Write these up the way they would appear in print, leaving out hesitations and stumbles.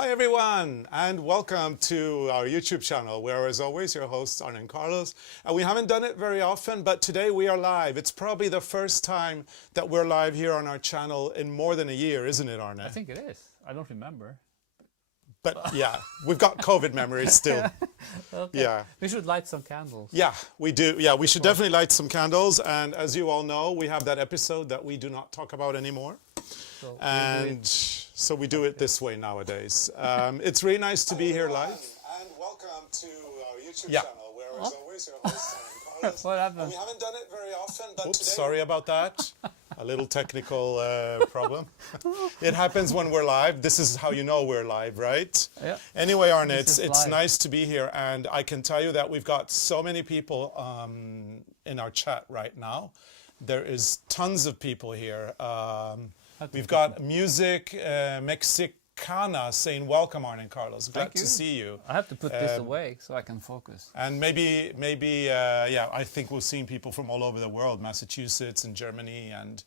Hi everyone, and welcome to our YouTube channel, where as always your hosts Arne and Carlos. And we haven't done it very often, but today we are live. It's probably the first time that we're live here on our channel in more than a year, isn't it, Arne? I think it is. I don't remember. But yeah, we've got COVID memories still. Okay. Yeah. We should light some candles. Yeah, we do. Yeah, we should definitely light some candles. And as you all know, we have that episode that we do not talk about anymore. So we do it this way nowadays. It's really nice to be here live. And welcome to our YouTube channel, where as always your host Carlos. What happened? And we haven't done it very often, but today... Sorry about that. A little technical problem. It happens when we're live. This is how you know we're live, right? Yeah. Anyway, Arne, it's nice to be here, and I can tell you that we've got so many people in our chat right now. There is tons of people here. We've got Music Mexicana saying, welcome, Arne and Carlos. Glad to see you. I have to put this away so I can focus. And maybe, yeah, I think we're seeing people from all over the world, Massachusetts and Germany and,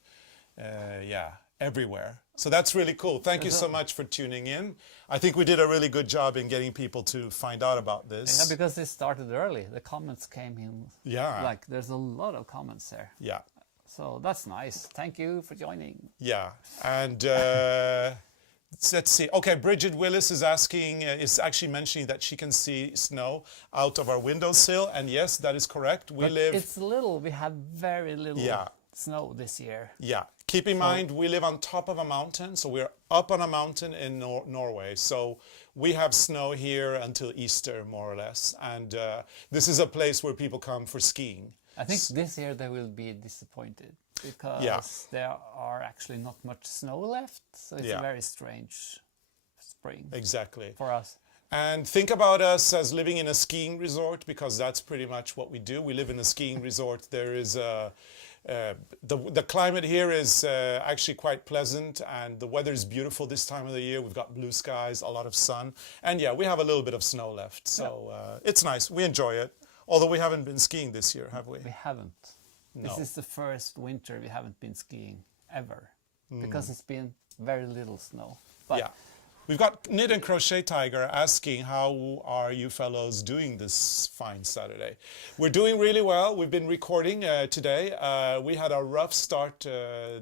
yeah, everywhere. So that's really cool. Thank you so much for tuning in. I think we did a really good job in getting people to find out about this. Yeah, because this started early. The comments came in. Yeah. Like, there's a lot of comments there. Yeah. So that's nice. Thank you for joining. Yeah. And let's see. Okay, Bridget Willis is asking, is actually mentioning that she can see snow out of our windowsill. And yes, that is correct. We live... It's little. We have very little snow this year. Yeah. Keep in mind, we live on top of a mountain. So we're up on a mountain in Norway. So we have snow here until Easter, more or less. And this is a place where people come for skiing. I think this year they will be disappointed because there are actually not much snow left. So it's a very strange spring. Exactly. For us. And think about us as living in a skiing resort, because that's pretty much what we do. We live in a skiing resort. There is the climate here is actually quite pleasant, and the weather is beautiful this time of the year. We've got blue skies, a lot of sun, and yeah, we have a little bit of snow left. So it's nice. We enjoy it. Although we haven't been skiing this year, have we? We haven't. No. This is the first winter we haven't been skiing ever, because it's been very little snow. But yeah. We've got Knit and Crochet Tiger asking, how are you fellows doing this fine Saturday? We're doing really well. We've been recording today. We had a rough start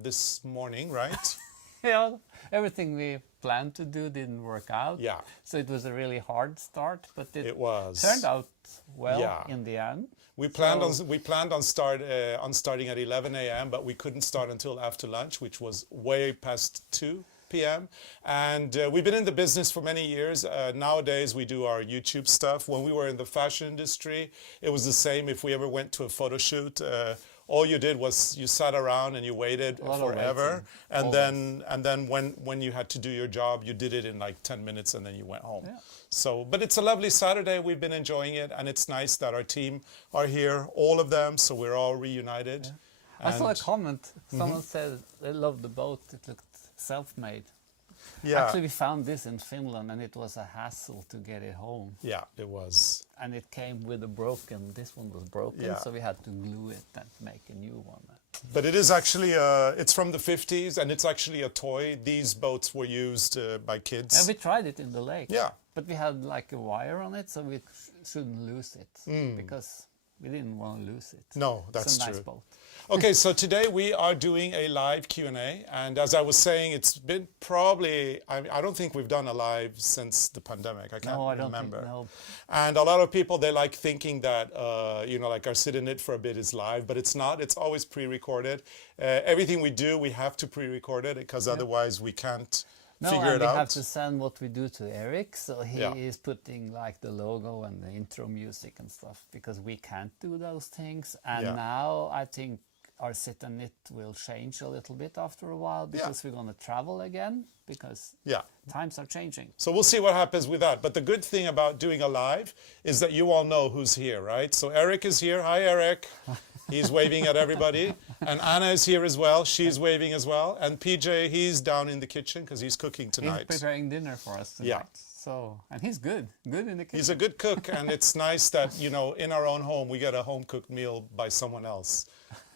this morning, right? Yeah, everything we planned to do didn't work out. Yeah. So it was a really hard start, but it was. Turned out well in the end. We planned on starting at 11 a.m., but we couldn't start until after lunch, which was way past 2 p.m. And we've been in the business for many years. Nowadays, we do our YouTube stuff. When we were in the fashion industry, it was the same. If we ever went to a photo shoot, all you did was you sat around and you waited forever. And then when you had to do your job, you did it in like 10 minutes and then you went home. Yeah. So, but it's a lovely Saturday. We've been enjoying it, and it's nice that our team are here, all of them, so we're all reunited. Yeah. I saw a comment. Someone said they loved the boat. It looked self-made. Yeah. Actually, we found this in Finland, and it was a hassle to get it home. Yeah, it was. And it came with this one was broken, so we had to glue it and make a new one. But it is actually, it's from the 50s, and it's actually a toy. These boats were used by kids. And we tried it in the lake. Yeah. But we had like a wire on it, so we shouldn't lose it, because we didn't want to lose it. No, that's true. It's a nice boat. Okay, so today we are doing a live Q&A, and as I was saying, it's been probably, I don't think we've done a live since the pandemic. I can't remember. Think, no. And a lot of people, they like thinking that, you know, like our Sit in It for a Bit is live, but it's not. It's always pre-recorded. Everything we do, we have to pre-record it, because otherwise we can't figure it out. We have to send what we do to Eric, so he is putting like the logo and the intro music and stuff, because we can't do those things. And now I think our Sit and Knit will change a little bit after a while, because we're going to travel again, because times are changing. So we'll see what happens with that. But the good thing about doing a live is that you all know who's here, right? So Eric is here. Hi, Eric. He's waving at everybody. And Anna is here as well. She's waving as well. And PJ, he's down in the kitchen because he's cooking tonight. He's preparing dinner for us tonight. Yeah. So, and he's good in the kitchen. He's a good cook, and it's nice that, you know, in our own home, we get a home-cooked meal by someone else.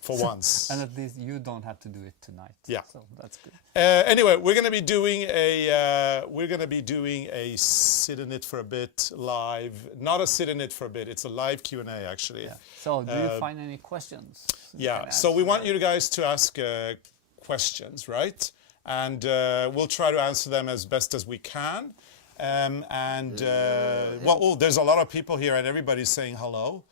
for once. And at least you don't have to do it tonight. Yeah. So that's good. Anyway, we're going to be doing a sit in it for a bit live. Not a sit in it for a bit. It's a live Q&A actually. Yeah. So do you find any questions? Yeah. So we want you guys to ask questions, right? And we'll try to answer them as best as we can. Well, there's a lot of people here and everybody's saying hello.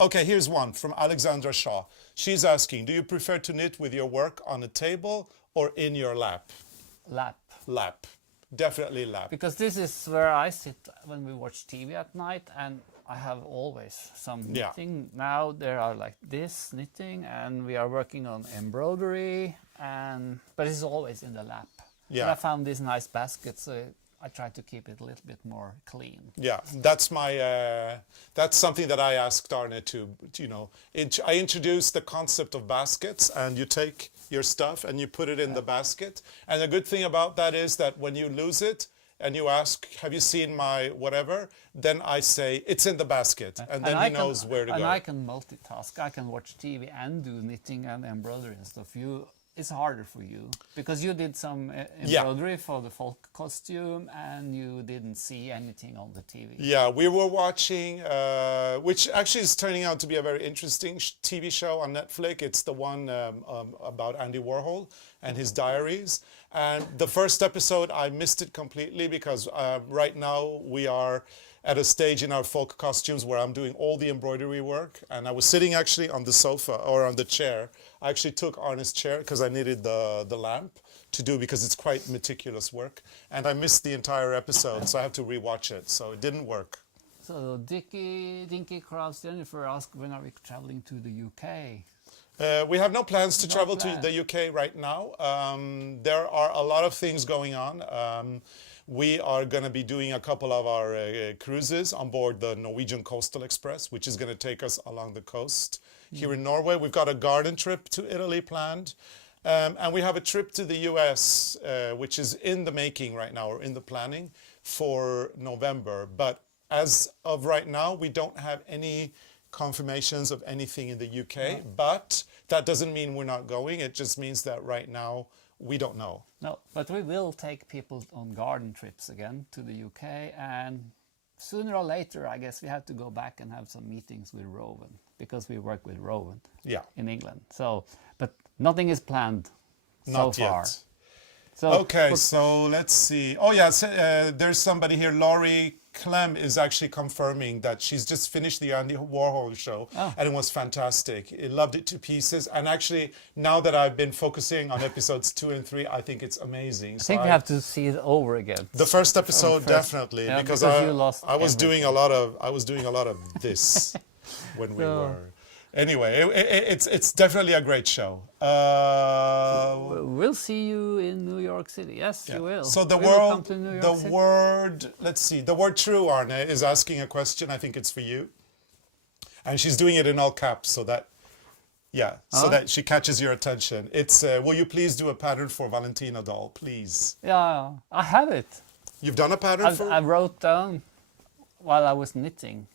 Okay, here's one from Alexandra Shaw. She's asking, do you prefer to knit with your work on a table or in your lap? Lap. Lap. Definitely lap. Because this is where I sit when we watch TV at night, and I have always some knitting. Now there are like this knitting, and we are working on embroidery, but it's always in the lap. Yeah. And I found this nice basket, so I try to keep it a little bit more clean. Yeah, that's something that I asked Arne to, I introduced the concept of baskets, and you take your stuff and you put it in the basket. And the good thing about that is that when you lose it and you ask, have you seen my whatever? Then I say, it's in the basket. And then he knows where to go. And I can multitask. I can watch TV and do knitting and embroidery and stuff. It's harder for you because you did some embroidery for the folk costume and you didn't see anything on the TV. Yeah, we were watching, which actually is turning out to be a very interesting TV show on Netflix. It's the one about Andy Warhol and his diaries. And the first episode, I missed it completely because right now we are at a stage in our folk costumes where I'm doing all the embroidery work, and I was sitting actually on the sofa or on the chair. I actually took Arne's chair because I needed the lamp to do, because it's quite meticulous work, and I missed the entire episode, so I have to rewatch it, so it didn't work. So Dinky Kraus Jennifer asked, when are we traveling to the UK? We have no plans to travel to the UK right now. There are a lot of things going on. We are going to be doing a couple of our cruises on board the Norwegian Coastal Express, which is going to take us along the coast. Here in Norway, we've got a garden trip to Italy planned. And we have a trip to the US, which is in the making right now, or in the planning for November. But as of right now, we don't have any confirmations of anything in the UK. But that doesn't mean we're not going. It just means that right now, we don't know. No, but we will take people on garden trips again to the UK, and sooner or later, I guess we have to go back and have some meetings with Rowan, because we work with Rowan in England. So, but nothing is planned so far. Yet. So, okay, so let's see. Oh yeah, there's somebody here, Laurie Clem is actually confirming that she's just finished the Andy Warhol show and it was fantastic. He loved it to pieces, and actually now that I've been focusing on episodes 2 and 3, I think it's amazing. I think we have to see it over again. The first episode definitely, because I was doing a lot of this when we were. Anyway, it's definitely a great show. We'll see you in New York City. Yes, you will. So the word true, Arne, is asking a question. I think it's for you. And she's doing it in all caps so that, so that she catches your attention. It's, will you please do a pattern for Valentina doll, please? Yeah, I have it. You've done a pattern I wrote down while I was knitting,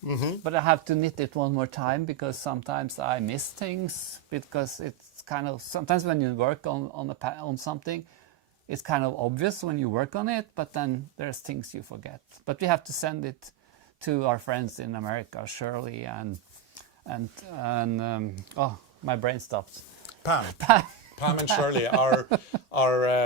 but I have to knit it one more time because sometimes I miss things, because it's kind of, sometimes when you work on something, it's kind of obvious when you work on it, but then there's things you forget. But we have to send it to our friends in America, Shirley and my brain stopped. Pam and Shirley, our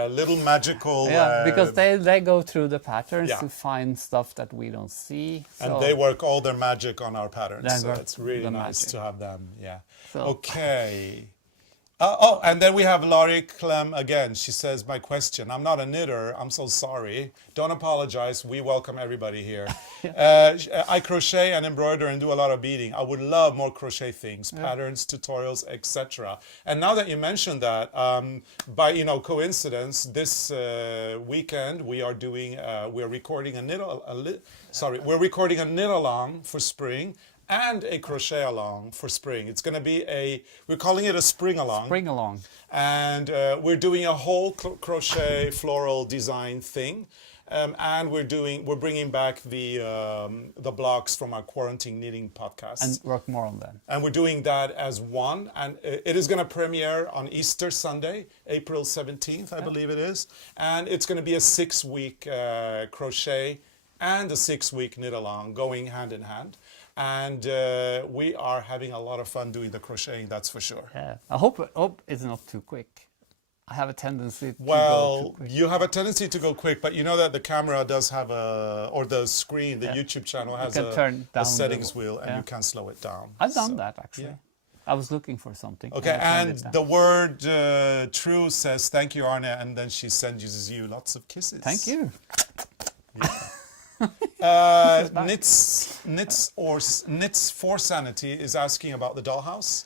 little magical... because they go through the patterns to find stuff that we don't see. And they work all their magic on our patterns, so it's really nice to have them, So. Okay. And then we have Laurie Clem again. She says, my question, I'm not a knitter, I'm so sorry. Don't apologize, we welcome everybody here. I crochet and embroider and do a lot of beading. I would love more crochet things, patterns, tutorials, etc. And now that you mentioned that, by coincidence, this weekend we are doing, we're recording a knit along for spring, and a crochet along for spring. It's going to be we're calling it a spring along. Spring along. And we're doing a whole crochet floral design thing. And we're bringing back the blocks from our quarantine knitting podcast. And work more on them. And we're doing that as one. And it is going to premiere on Easter Sunday, April 17th, I believe it is. And it's going to be a 6-week crochet and a 6-week knit along going hand in hand. And we are having a lot of fun doing the crocheting, that's for sure. Yeah. I hope it's not too quick. I have a tendency to go too quick. You have a tendency to go quick, but you know that the camera does have or the screen, the YouTube channel has a settings wheel, and you can slow it down. I've done that, actually. Yeah. I was looking for something. Okay, and the word True says, thank you, Arne, and then she sends you lots of kisses. Thank you. Yeah. Knits for Sanity is asking about the dollhouse.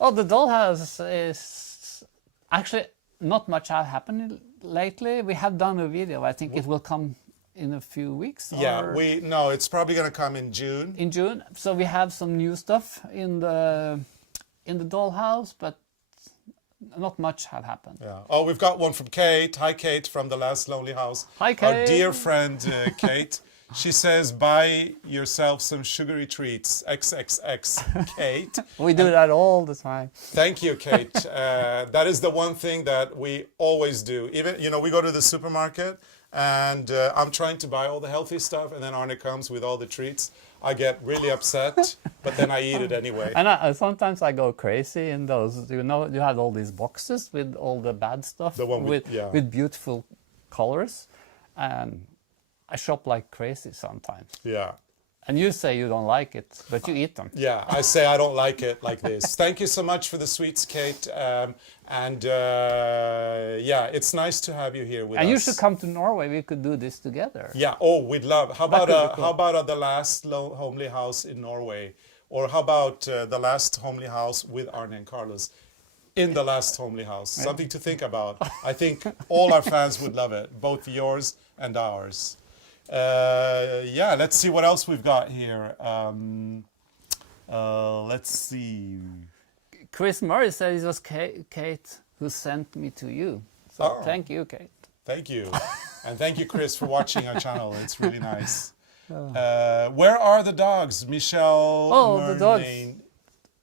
Oh, the dollhouse is actually not much has happened lately. We have done a video. I think it will come in a few weeks. Yeah, it's probably going to come in June. In June. So we have some new stuff in the dollhouse, but not much have happened. Yeah. Oh, we've got one from Kate. Hi, Kate, from the Last Lonely House. Hi, Kate. Our dear friend, Kate. She says, buy yourself some sugary treats, XXX, Kate. We do that all the time. Thank you, Kate. That is the one thing that we always do. Even, we go to the supermarket and I'm trying to buy all the healthy stuff, and then Arne comes with all the treats. I get really upset, but then I eat it anyway. And sometimes I go crazy in those. You had all these boxes with all the bad stuff, the one with beautiful colors, and I shop like crazy sometimes. Yeah. And you say you don't like it, but you eat them. Yeah, I say I don't like it like this. Thank you so much for the sweets, Kate. It's nice to have you here with us. And you should come to Norway. We could do this together. Yeah. Oh, we'd love. How about the last homely house in Norway, or how about the last homely house with Arne and Carlos? In the last homely house, something to think about. I think all our fans would love it, both yours and ours. Let's see what else we've got here. Let's see. Chris Murray said it was Kate who sent me to you. So thank you, Kate. Thank you. And thank you, Chris, for watching our channel. It's really nice. Where are the dogs, Michelle? Oh, the dogs.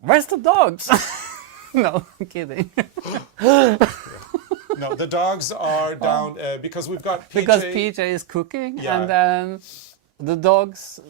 Where's the dogs? No, I'm kidding. No, the dogs are down because we've got PJ. Because PJ is cooking, and then the dogs,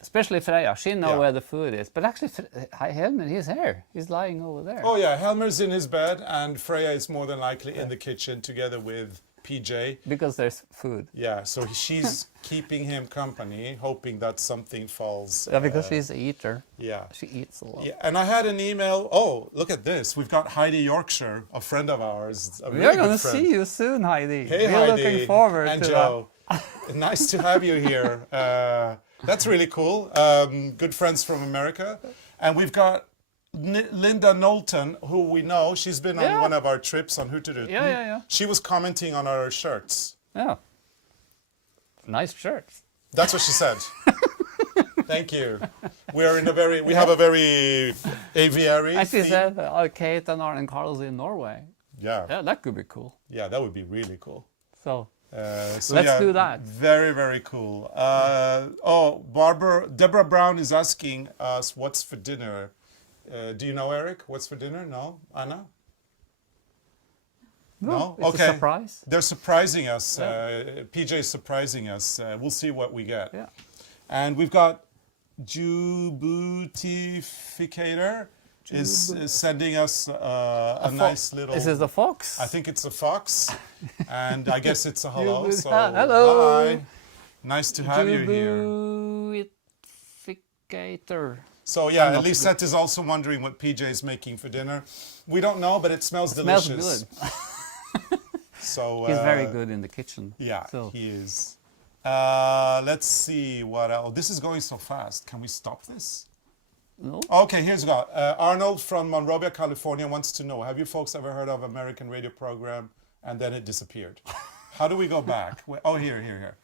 especially Freya, she knows where the food is. But actually, Helmer, he's here. He's lying over there. Oh yeah, Helmer's in his bed, and Freya is more than likely in the kitchen together with PJ. Because there's food. Yeah, so she's keeping him company, hoping that something falls. Yeah, because she's an eater. Yeah. She eats a lot. Yeah, and I had an email. Oh, look at this. We've got Heidi Yorkshire, a friend of ours. We're going to see you soon, Heidi. Hey, We're Heidi. looking forward and to Joe. Nice to have you here. That's really cool. Good friends from America. And we've got Linda Knowlton, who we know. She's been on one of our trips on Hurtigruten. Yeah. She was commenting on our shirts. Yeah. Nice shirts. That's what she said. Thank you. We have a very aviary. As you said, Kate and ARNE CARLOS in Norway. Yeah. Yeah, that could be cool. Yeah, that would be really cool. So let's do that. Very, very cool. Deborah Brown is asking us what's for dinner. Do you know, Eric? What's for dinner? No? Anna? No? It's a surprise. They're surprising us. PJ is surprising us. We'll see what we get. Yeah. And we've got Jubutificator is sending us a nice little... Is this a fox? I think it's a fox. And I guess it's a hello. So hello. Hi. Nice to have you here. Jubutificator. So yeah, Lisette is also wondering what PJ is making for dinner. We don't know, but it smells delicious. Smells good. So he's very good in the kitchen. Yeah, he is. Let's see what else. This is going so fast. Can we stop this? No. Okay, here's got Arnold from Monrovia, California wants to know: have you folks ever heard of American radio program and then it disappeared? How do we go back? Oh, here.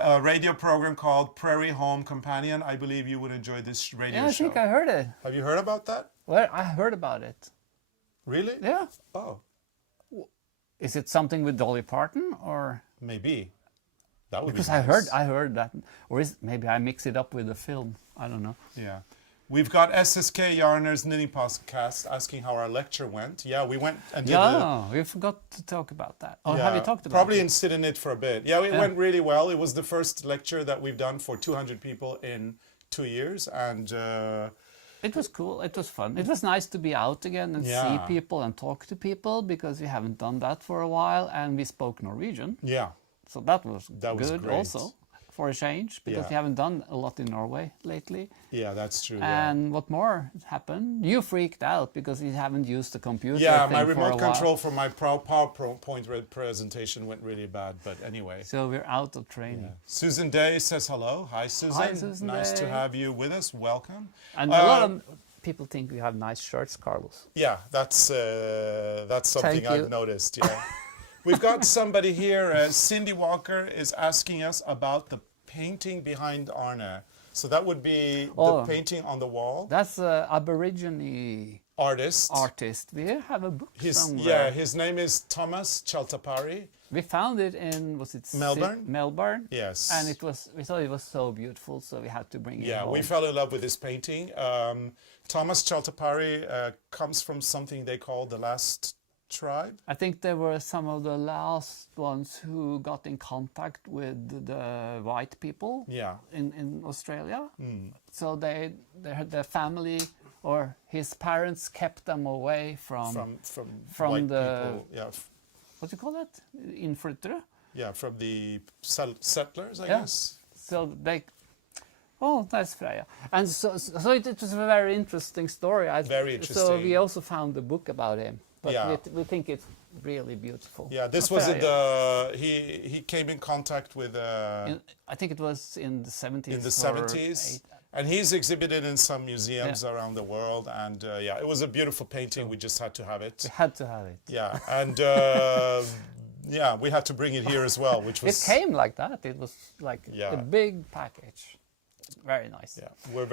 A radio program called Prairie Home Companion. I believe you would enjoy this radio show. Yeah, I think I heard it. Have you heard about that? Well, I heard about it. Really? Yeah. Oh. Is it something with Dolly Parton or? Maybe. That would because be nice. I heard that, or maybe I mix it up with the film. I don't know. Yeah. We've got SSK Yarner's Knitting Podcast asking how our lecture went. Yeah, we went and did We forgot to talk about that. Or yeah, have you talked about probably it? in sit in it for a bit. Yeah, it went really well. It was the first lecture that we've done for 200 people in 2 years, and It was cool. It was fun. It was nice to be out again and see people and talk to people, because we haven't done that for a while, and we spoke Norwegian. yeah, So that was was good great. also, for a change, because Yeah. we haven't done a lot in Norway lately. yeah, that's true. Yeah. And what more happened? You freaked out because you haven't used the computer. Yeah, thing my for a remote while. control for my PowerPoint presentation went really bad, but anyway. So we're out of training. Susan Day says hello. Hi, Susan. Hi, Susan Nice to Day. have you with us. Welcome. And a lot of people think we have nice shirts, Carlos. Yeah, that's something Thank you. I've noticed. Yeah, we've got somebody here. Cindy Walker is asking us about the painting behind Arne. So that would be the painting on the wall. That's an Aborigine Artist. artist. We have a book His, somewhere. yeah, his name is Thomas Chaltapari. We found it in, was it Melbourne? Melbourne. Yes. And we thought it was so beautiful, so we had to bring it Yeah, home. we fell in love with this painting. Thomas Chaltapari comes from something they call the Last Tribe. I think they were some of the last ones who got in contact with the white people Yeah. in Australia. So they had their family, or his parents kept them away from From white the- people. Yeah, what do you call that? Infiltre. yeah, from the settlers, I Yeah. guess. So they. Oh, that's Freya. And so it was a very interesting story. Very So interesting. we also found a book about him. But Yeah. we think it's really beautiful. Yeah, this was in he came in contact with I think it was in the 70s. in the or 70s, and he's exhibited in some museums around the world. And yeah, it was a beautiful painting. We just had to have it. We had to have it. Yeah, and yeah, we had to bring it here as well, which was It came like that. It was like Yeah. a big package. Very nice. Yeah, we're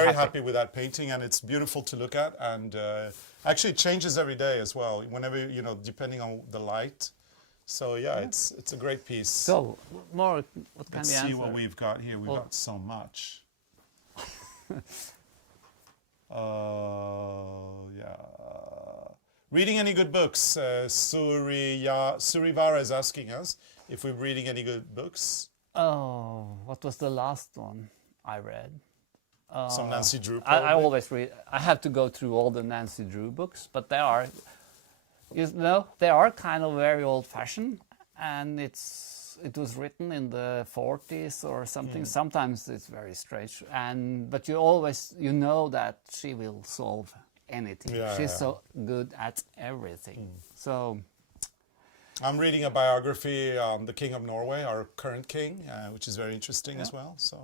very happy with that painting, and it's beautiful to look at, and actually it changes every day as well. Whenever depending on the light. So yeah, it's a great piece. So, more, what can Let's we see answer? what we've got here. We've got so much. Yeah. Reading any good books? Surivara is asking us if we're reading any good books. Oh, what was the last one I read? Some Nancy Drew. I probably. always read. I have to go through all the Nancy Drew books, but they are kind of very old-fashioned, and it was written in the 40s or something. Sometimes it's very strange, but you know that she will solve anything. Yeah, She's yeah. so good at everything. So I'm reading a biography on the King of Norway, our current king, which is very interesting as well. So,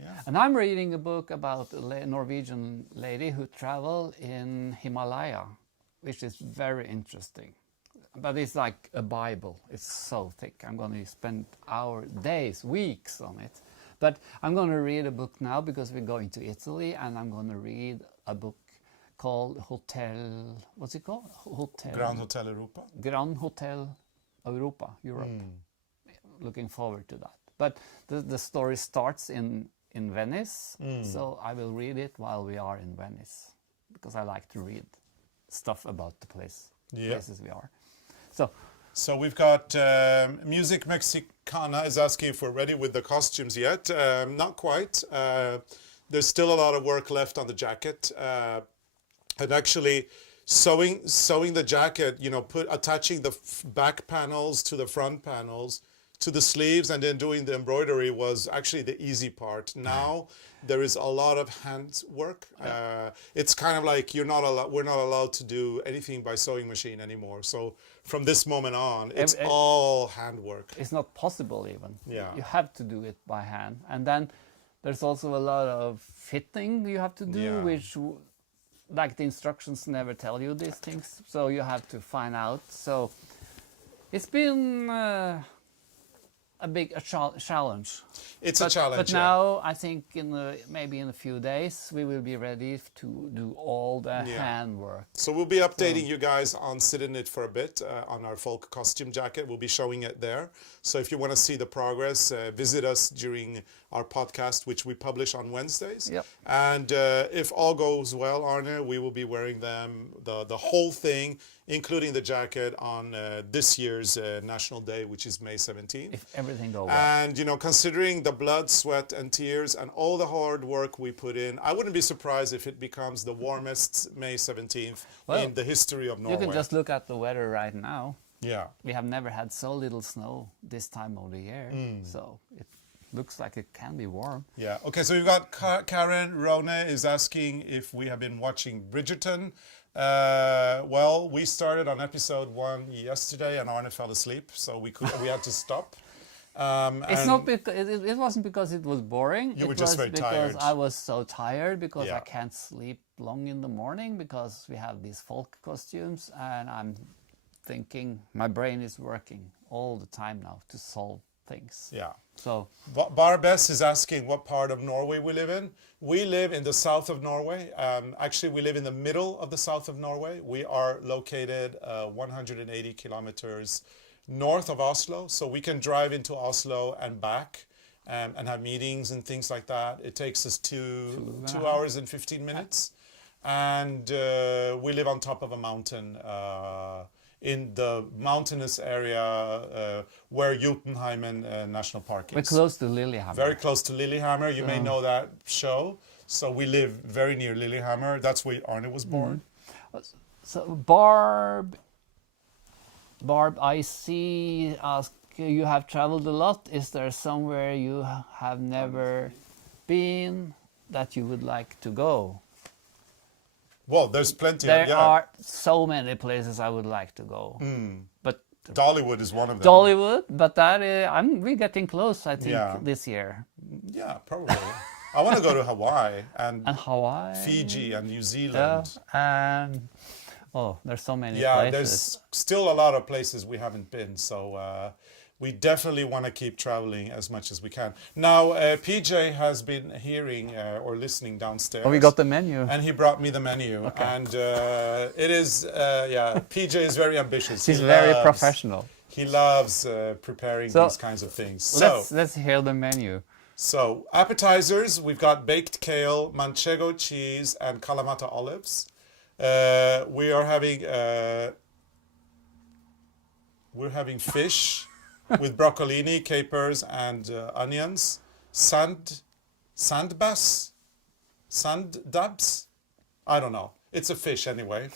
yeah. And I'm reading a book about a Norwegian lady who traveled in Himalaya, which is very interesting. But it's like a Bible. It's so thick. I'm going to spend hours, days, weeks on it. But I'm going to read a book now because we're going to Italy, and I'm going to read a book called Hotel... What's it called? Grand Hotel Europa. Grand Hotel Europa, Europe. Looking forward to that. But the story starts in Venice, so I will read it while we are in Venice, because I like to read stuff about the places we are. So we've got Music Mexicana is asking if we're ready with the costumes yet. Not quite. There's still a lot of work left on the jacket. And actually sewing the jacket, attaching the back panels to the front panels to the sleeves, and then doing the embroidery was actually the easy part. Now there is a lot of hand work. It's kind of like we're not allowed to do anything by sewing machine anymore. So from this moment on, it's all handwork. It's not possible even. Yeah. You have to do it by hand. And then there's also a lot of fitting you have to do, which like the instructions never tell you these things. So you have to find out. So it's been a challenge. It's a challenge. But now I think maybe in a few days we will be ready to do all the handwork. So we'll be updating you guys on Sit in It for a bit on our folk costume jacket. We'll be showing it there. So if you want to see the progress, visit us during our podcast, which we publish on Wednesdays. Yep. And if all goes well, Arne, we will be wearing them, the whole thing, including the jacket, on this year's National Day, which is May 17th. If everything goes well. And, you know, considering the blood, sweat, and tears and all the hard work we put in, I wouldn't be surprised if it becomes the warmest May 17th in the history of Norway. You can just look at the weather right now. Yeah. We have never had so little snow this time of the year. So it looks like it can be warm. Yeah. Okay, so we've got Karen Rone is asking if we have been watching Bridgerton. Well, we started on episode 1 yesterday, and Arne fell asleep, so we had to stop. It's not because it wasn't because it was boring. You were just very tired. Because I was so tired because Yeah. I can't sleep long in the morning because we have these folk costumes, and I'm thinking my brain is working all the time now to solve things. Yeah. So Barbes is asking what part of Norway we live in. We live in the south of Norway. Actually, we live in the middle of the south of Norway. We are located 180 kilometers north of Oslo, so we can drive into Oslo and back and have meetings and things like that. It takes us 2 hours and 15 minutes. And we live on top of a mountain in the mountainous area where Jotunheimen National Park is. we're close to Lillehammer. Very close to Lillehammer. You may know that show. So we live very near Lillehammer. That's where Arne was born. So Barb, I see. Ask you have traveled a lot. Is there somewhere you have never been that you would like to go? Well, there's plenty. There are so many places I would like to go, but Dollywood is one of them. Dollywood. But we're getting close. I think this year. Yeah, probably. I want to go to Hawaii and Hawaii, Fiji and New Zealand. and there's so many Yeah, places. there's still a lot of places we haven't been. So we definitely want to keep traveling as much as we can. Now, PJ has been hearing or listening downstairs. Oh, we got the menu. And he brought me the menu. Okay. And it is, PJ is very ambitious. He's very professional. He loves preparing these kinds of things. Let's hear the menu. So, appetizers, we've got baked kale, manchego cheese, and Kalamata olives. We are having fish with broccolini, capers, and onions. Sandbas? Sanddabs? I don't know. It's a fish anyway.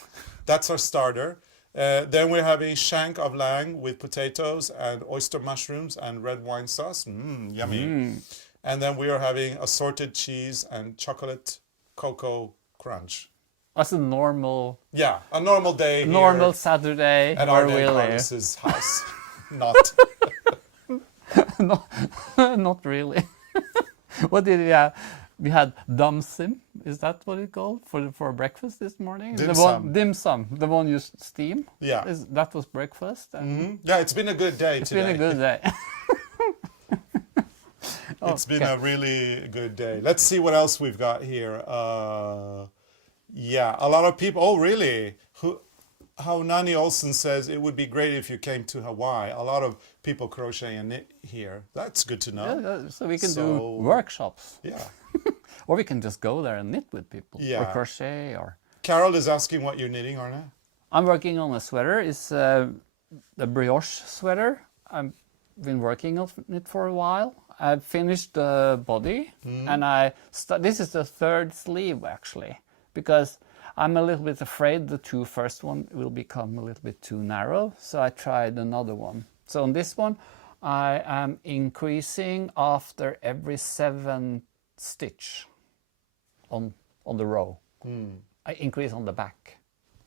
That's our starter. Then we're having shank of lamb with potatoes and oyster mushrooms and red wine sauce. Yummy. And then we are having assorted cheese and chocolate cocoa crunch. That's a normal... Yeah, a normal day Normal here Saturday at where ARNE we live. CARLOS's house. Not. Not really. What did we have? We had dim sum. Is that what it's called for breakfast this morning? Dim sum. Dim sum. The one you steam. Yeah. That was breakfast. And Yeah, it's been a good day it's today. been a good day. It's been a really good day. Let's see what else we've got here. Yeah, a lot of people. Oh, really? How Nani Olsen says it would be great if you came to Hawaii. A lot of people crochet and knit here. That's good to know. Yeah, so we can do workshops. Yeah. Or we can just go there and knit with people. Yeah. Or crochet or... Carol is asking what you're knitting, Arne. I'm working on a sweater. It's the brioche sweater. I've been working on it for a while. I've finished the body and this is the third sleeve actually, because I'm a little bit afraid the two first one will become a little bit too narrow. So I tried another one. So on this one, I am increasing after every 7 stitch on the row. I increase on the back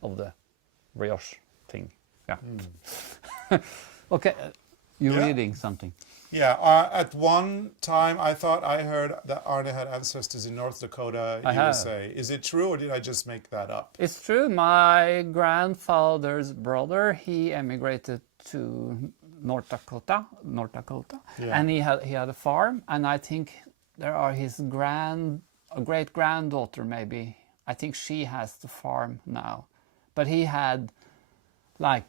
of the brioche thing. Yeah. Okay, you're reading something. Yeah, at one time I thought I heard that Arne had ancestors in North Dakota, USA. Is it true, or did I just make that up? It's true. My grandfather's brother, he emigrated to North Dakota, Yeah. and he had a farm, and I think there are his great granddaughter maybe. I think she has the farm now, but he had like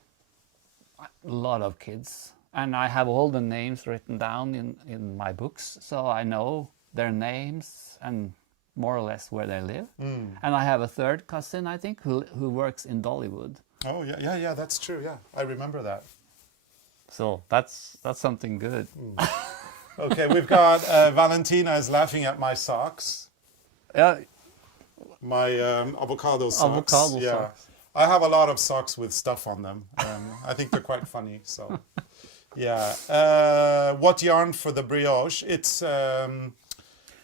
a lot of kids, and I have all the names written down in my books, so I know their names and more or less where they live. And I have a third cousin, I think, who works in Dollywood. Oh yeah, that's true. Yeah, I remember that. So that's something good. Okay, we've got Valentina is laughing at my socks. Yeah, My avocado socks. Avocado yeah. socks. I have a lot of socks with stuff on them. I think they're quite funny. So, yeah. What yarn for the brioche? It's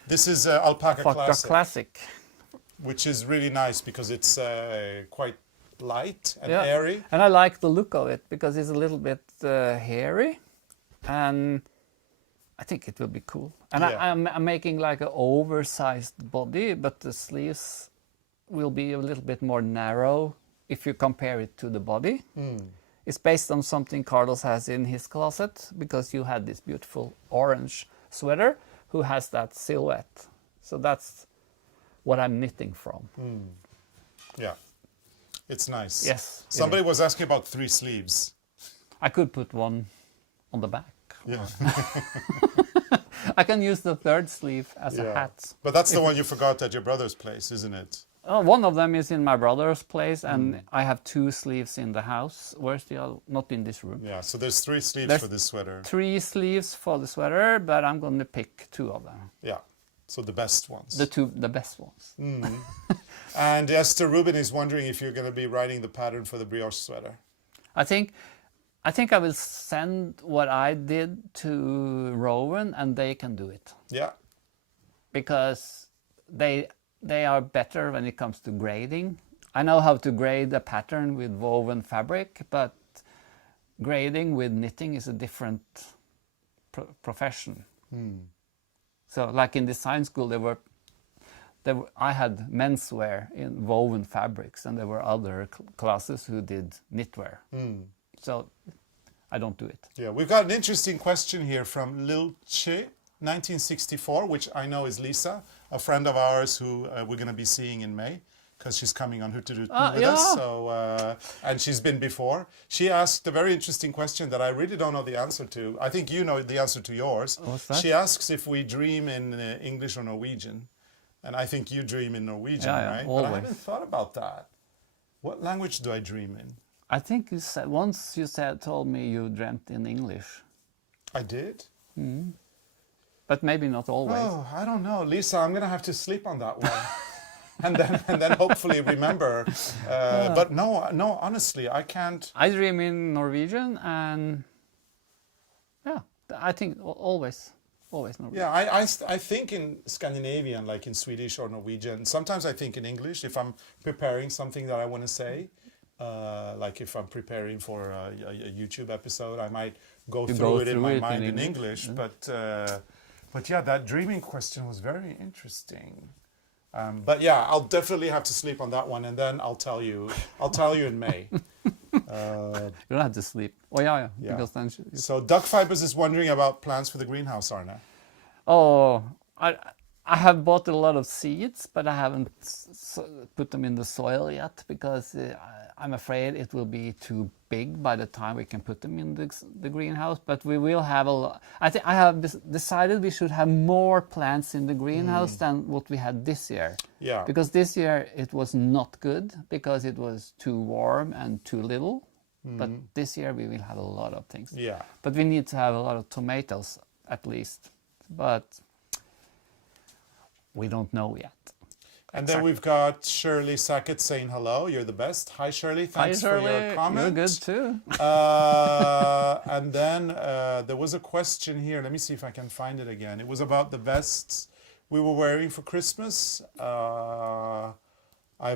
this is alpaca classic, which is really nice because it's quite light and airy. And I like the look of it because it's a little bit hairy, and I think it will be cool. And I'm making like an oversized body, but the sleeves will be a little bit more narrow if you compare it to the body. It's based on something Carlos has in his closet, because you had this beautiful orange sweater who has that silhouette. So that's what I'm knitting from. Yeah, it's nice. Yes. Somebody was asking about 3 sleeves. I could put one on the back. Yeah. I can use the third sleeve as a hat. But that's the one you forgot at your brother's place, isn't it? One of them is in my brother's place, and I have 2 sleeves in the house. Where's the other? Not in this room. Yeah, so there's 3 sleeves for this sweater. 3 sleeves for the sweater, but I'm going to pick 2 of them. Yeah, so the best ones. The best ones. And Esther Rubin is wondering if you're going to be writing the pattern for the brioche sweater. I think I will send what I did to Rowan, and they can do it. Yeah. Because they are better when it comes to grading. I know how to grade a pattern with woven fabric, but grading with knitting is a different profession. So like in design school, I had menswear in woven fabrics, and there were other classes who did knitwear. So I don't do it. Yeah, we've got an interesting question here from Lilche, 1964, which I know is Lisa, a friend of ours who we're going to be seeing in May, because she's coming on Hurtigruten with us. So, and she's been before. She asked a very interesting question that I really don't know the answer to. I think you know the answer to yours. What's that? She asks if we dream in English or Norwegian. And I think you dream in Norwegian, right? Always. But I haven't thought about that. What language do I dream in? I think you said once told me you dreamt in English, I did? but maybe not always. Oh, I don't know. Lisa, I'm going to have to sleep on that one. and then hopefully remember. But no, honestly, I can't. I dream in Norwegian, and I think always Norwegian. Yeah, I think in Scandinavian, like in Swedish or Norwegian. Sometimes I think in English if I'm preparing something that I want to say. Like if I'm preparing for a YouTube episode, I might go through it in my mind in English. But yeah, that dreaming question was very interesting. But yeah, I'll definitely have to sleep on that one, and then I'll tell you in May. You don't have to sleep. Oh yeah. Because then so Duck Fibers is wondering about plans for the greenhouse, Arne. Oh, I have bought a lot of seeds, but I haven't put them in the soil yet, because I'm afraid it will be too big by the time we can put them in the greenhouse. But we will have a lot. I have decided we should have more plants in the greenhouse than what we had this year. Yeah. Because this year it was not good, because it was too warm and too little. But this year we will have a lot of things. Yeah. But we need to have a lot of tomatoes at least. But we don't know yet. And then we've got Shirley Sackett saying hello. You're the best. Hi, Shirley. Thanks for your comment. You're good too. And then there was a question here. Let me see if I can find it again. It was about the vests we were wearing for Christmas. I've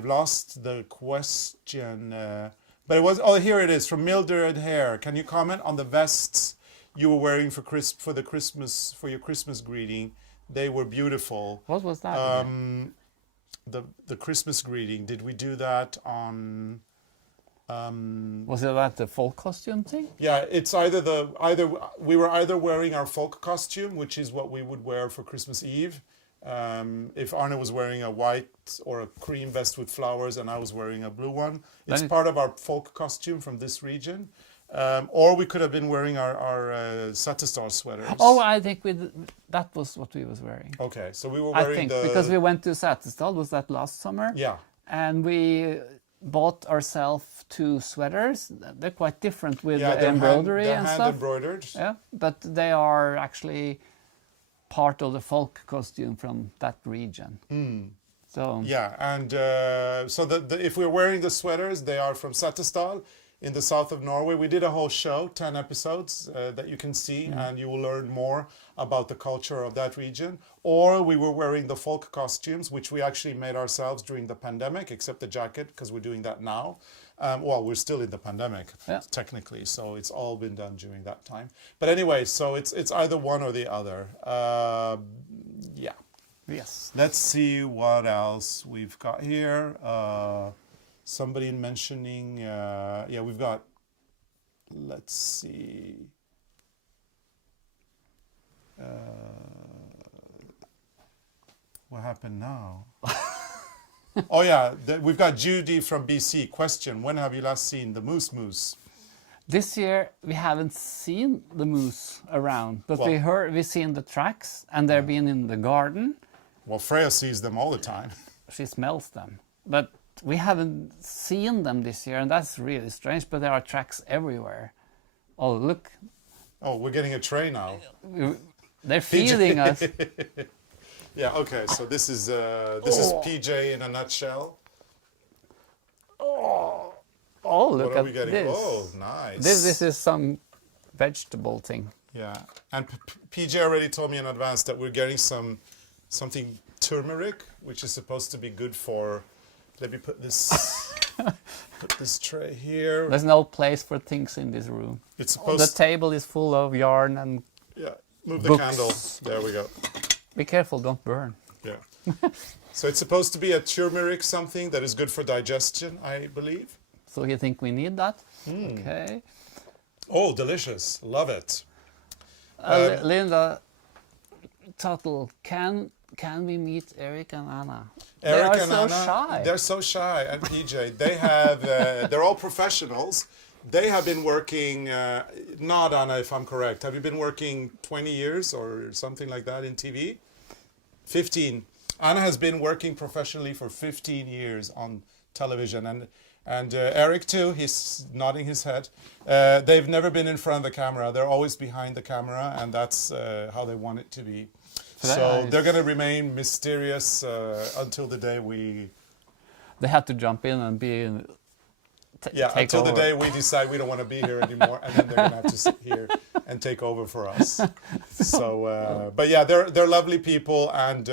lost the question. But it was, here it is, from Mildred Hare. Can you comment on the vests you were wearing for your Christmas greeting? They were beautiful. What was that? The Christmas greeting. Did we do that on Was it that the folk costume thing? Yeah, it's we were either wearing our folk costume, which is what we would wear for Christmas Eve. If Arne was wearing a white or a cream vest with flowers and I was wearing a blue one, it's part of our folk costume from this region. Or we could have been wearing our Satistar sweaters. Oh, I think that was what we was wearing. Okay, so we were wearing because we went to Satistar, was that last summer? Yeah. And we bought ourselves 2 sweaters. They're quite different with the they're embroidery and hand stuff. embroidered. Yeah, but they are actually part of the folk costume from that region. So yeah, and so if we're wearing the sweaters, they are from Satistal in the south of Norway. We did a whole show, 10 episodes that you can see, and you will learn more about the culture of that region. Or we were wearing the folk costumes, which we actually made ourselves during the pandemic, except the jacket, because we're doing that now. Well, we're still in the pandemic, technically, so it's all been done during that time. But anyway, so it's either one or the other. Yeah. yes. Let's see what else we've got here. Somebody mentioning, yeah, we've got, let's see. What happened now? Oh yeah, we've got Judy from BC. Question, when have you last seen the moose? This year we haven't seen the moose around, but we've seen the tracks and they're been in the garden. Well, Freya sees them all the time. She smells them, but we haven't seen them this year, and that's really strange, but there are tracks everywhere. Oh, look. Oh, we're getting a tray now. They're feeding us. Yeah, okay, so this is PJ in a nutshell. Oh, look what are at we getting? this. Oh, nice. This is some vegetable thing. Yeah, and PJ already told me in advance that we're getting something turmeric, which is supposed to be good for. Let me put this tray here. There's no place for things in this room. It's supposed. The table is full of yarn and move books. the candle. There we go. Be careful, don't burn. Yeah. So it's supposed to be a turmeric something that is good for digestion, I believe. So you think we need that? Okay. Oh, delicious. Love it. Linda, Tuttle, can we meet Eric and Anna? Eric they are and so Anna, shy. They're so shy. And PJ, they have, they're all professionals. They have been working, not Anna, if I'm correct. Have you been working 20 years or something like that in TV? 15. Anna has been working professionally for 15 years on television. And Eric too, he's nodding his head. They've never been in front of the camera. They're always behind the camera, and that's how they want it to be. So they're going to remain mysterious until the day we... They have to jump in and be... until over. the day we decide we don't want to be here anymore, and then they're going to have to sit here and take over for us. So, but yeah, they're lovely people, and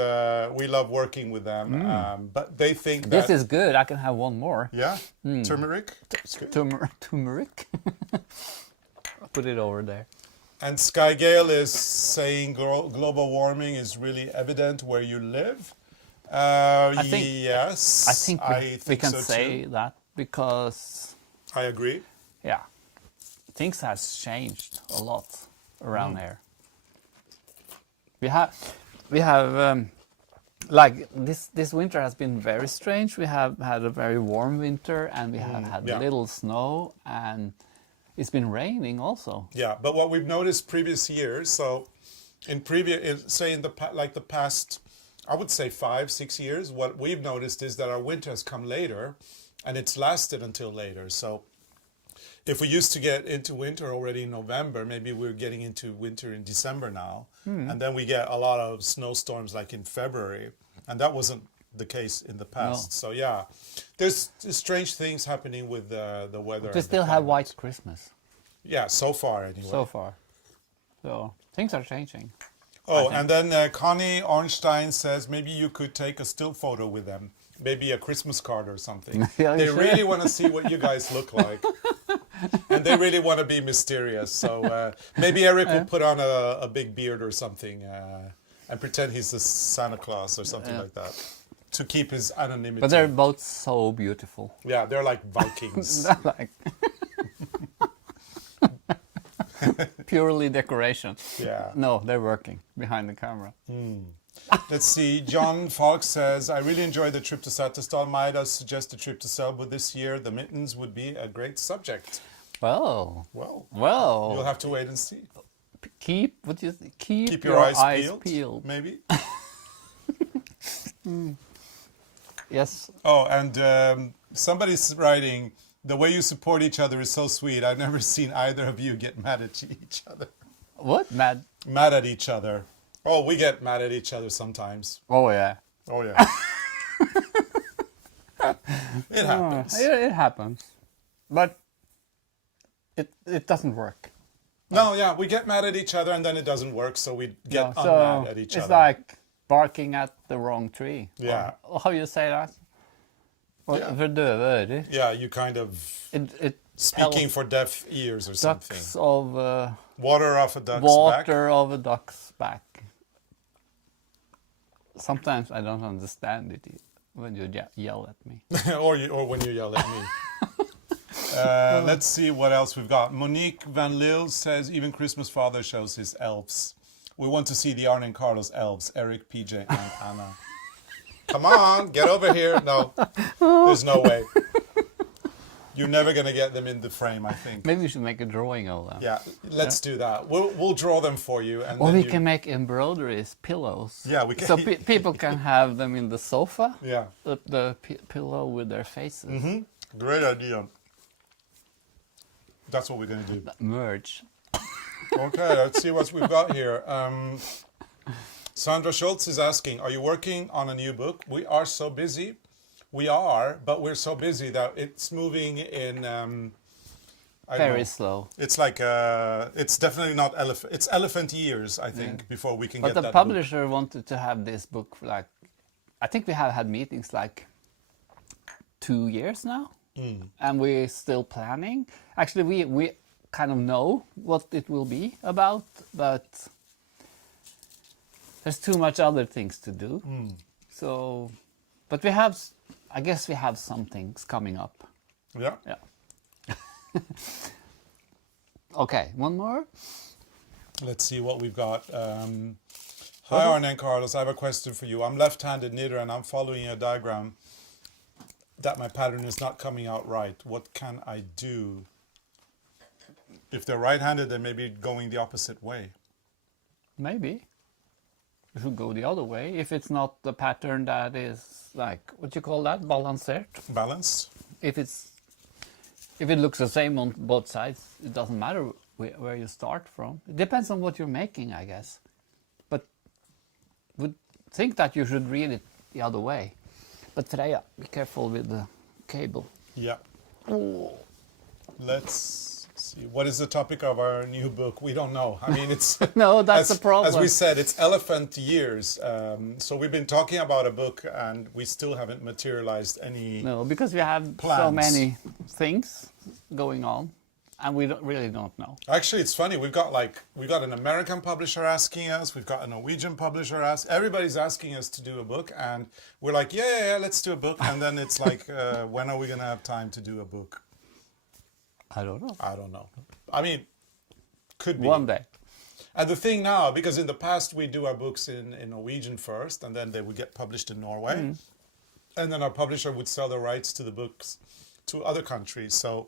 we love working with them. But they think that... This is good. I can have one more. Yeah? Turmeric? Turmeric. I'll put it over there. And Sky Gale is saying global warming is really evident where you live. Yes. I think we can so say too. that because... I agree. Yeah. Things has changed a lot around here. We have like this winter has been very strange. We have had a very warm winter, and we have had little snow, and it's been raining also. Yeah, but what we've noticed previous years, so in the past, I would say 5-6 years, what we've noticed is that our winter has come later, and it's lasted until later. So if we used to get into winter already in November, maybe we're getting into winter in December now, and then we get a lot of snowstorms like in February, and that wasn't the case in the past. So yeah, there's strange things happening with the weather. We still have white Christmas. Yeah, so far anyway. So far. So things are changing. Oh, and then Connie Ornstein says maybe you could take a still photo with them. Maybe a Christmas card or something. Yeah, they sure. really want to see what you guys look like. And they really want to be mysterious. So maybe Eric will put on a big beard or something and pretend he's the Santa Claus or something like that. to keep his anonymity. But they're both so beautiful. Yeah, they're like Vikings. They're like purely decoration. Yeah. No, they're working behind the camera. Let's see. John Falk says, I really enjoyed the trip to Sattestad. Might I suggest a trip to Selbu this year? The mittens would be a great subject. Well, Well, you'll have to wait and see. keep Keep your eyes peeled. Maybe. Yes. Oh, and somebody's writing, the way you support each other is so sweet. I've never seen either of you get mad at each other. What? Mad? Mad at each other. Oh, we get mad at each other sometimes. Oh yeah. Oh, yeah. It happens. It happens, but it doesn't work. No, yeah, we get mad at each other and then it doesn't work, so we get unmad at each other. It's like barking at the wrong tree. Yeah. Or how you say that? Yeah. For døve ører. Yeah, you kind of It speaking for deaf ears or something. ducks of Water off a duck's back. water of a duck's back. Sometimes I don't understand it when you yell at me. or when you yell at me. Let's see what else we've got. Monique Van Lille says, even Christmas Father shows his elves. We want to see the ARNE CARLOS elves, Eric, PJ, and Anna. Come on, get over here. No, there's no way. You're never going to get them in the frame, I think. Maybe we should make a drawing of them. Yeah, let's do that. We'll draw them for you. And Or then we can make embroideries, pillows. Yeah, we can. So people can have them in the sofa. Yeah. The pillow with their faces. Mm-hmm. Great idea. That's what we're going to do. Merge. Okay, let's see what we've got here. Sandra Schultz is asking, are you working on a new book? We are so busy. We are, but we're so busy that it's moving in... Very slow. It's like, it's definitely not elephant. It's elephant years, I think, before we can get that But the publisher wanted to have this book, like, I think we have had meetings like 2 years now. And we're still planning. Actually, we kind of know what it will be about, but there's too much other things to do. So, but we have, I guess we have some things coming up. Yeah. Yeah. Okay, one more. Let's see what we've got. Hi, Arne and Carlos. I have a question for you. I'm left-handed knitter and I'm following a diagram that my pattern is not coming out right. What can I do? If they're right-handed, they may be going the opposite way. Maybe. We should go the other way. If it's not the pattern that is like, what you call that? Balancert? Balanced? If it looks the same on both sides, it doesn't matter where you start from. It depends on what you're making, I guess. But would think that you should read it the other way. But Freya, be careful with the cable. Yeah. Oh. Let's see. What is the topic of our new book? We don't know. I mean, it's... No, that's the problem. As we said, it's elephant years. So we've been talking about a book and we still haven't materialized any... No, because we have plans. so many things going on. And we really don't know. Actually, it's funny. We've got an American publisher asking us. We've got a Norwegian publisher asking. Everybody's asking us to do a book, and we're like, yeah, let's do a book. And then it's like, when are we going to have time to do a book? I don't know. I don't know. I mean, could be. One day. And the thing now, because in the past we do our books in Norwegian first, and then they would get published in Norway, and then our publisher would sell the rights to the books to other countries. So.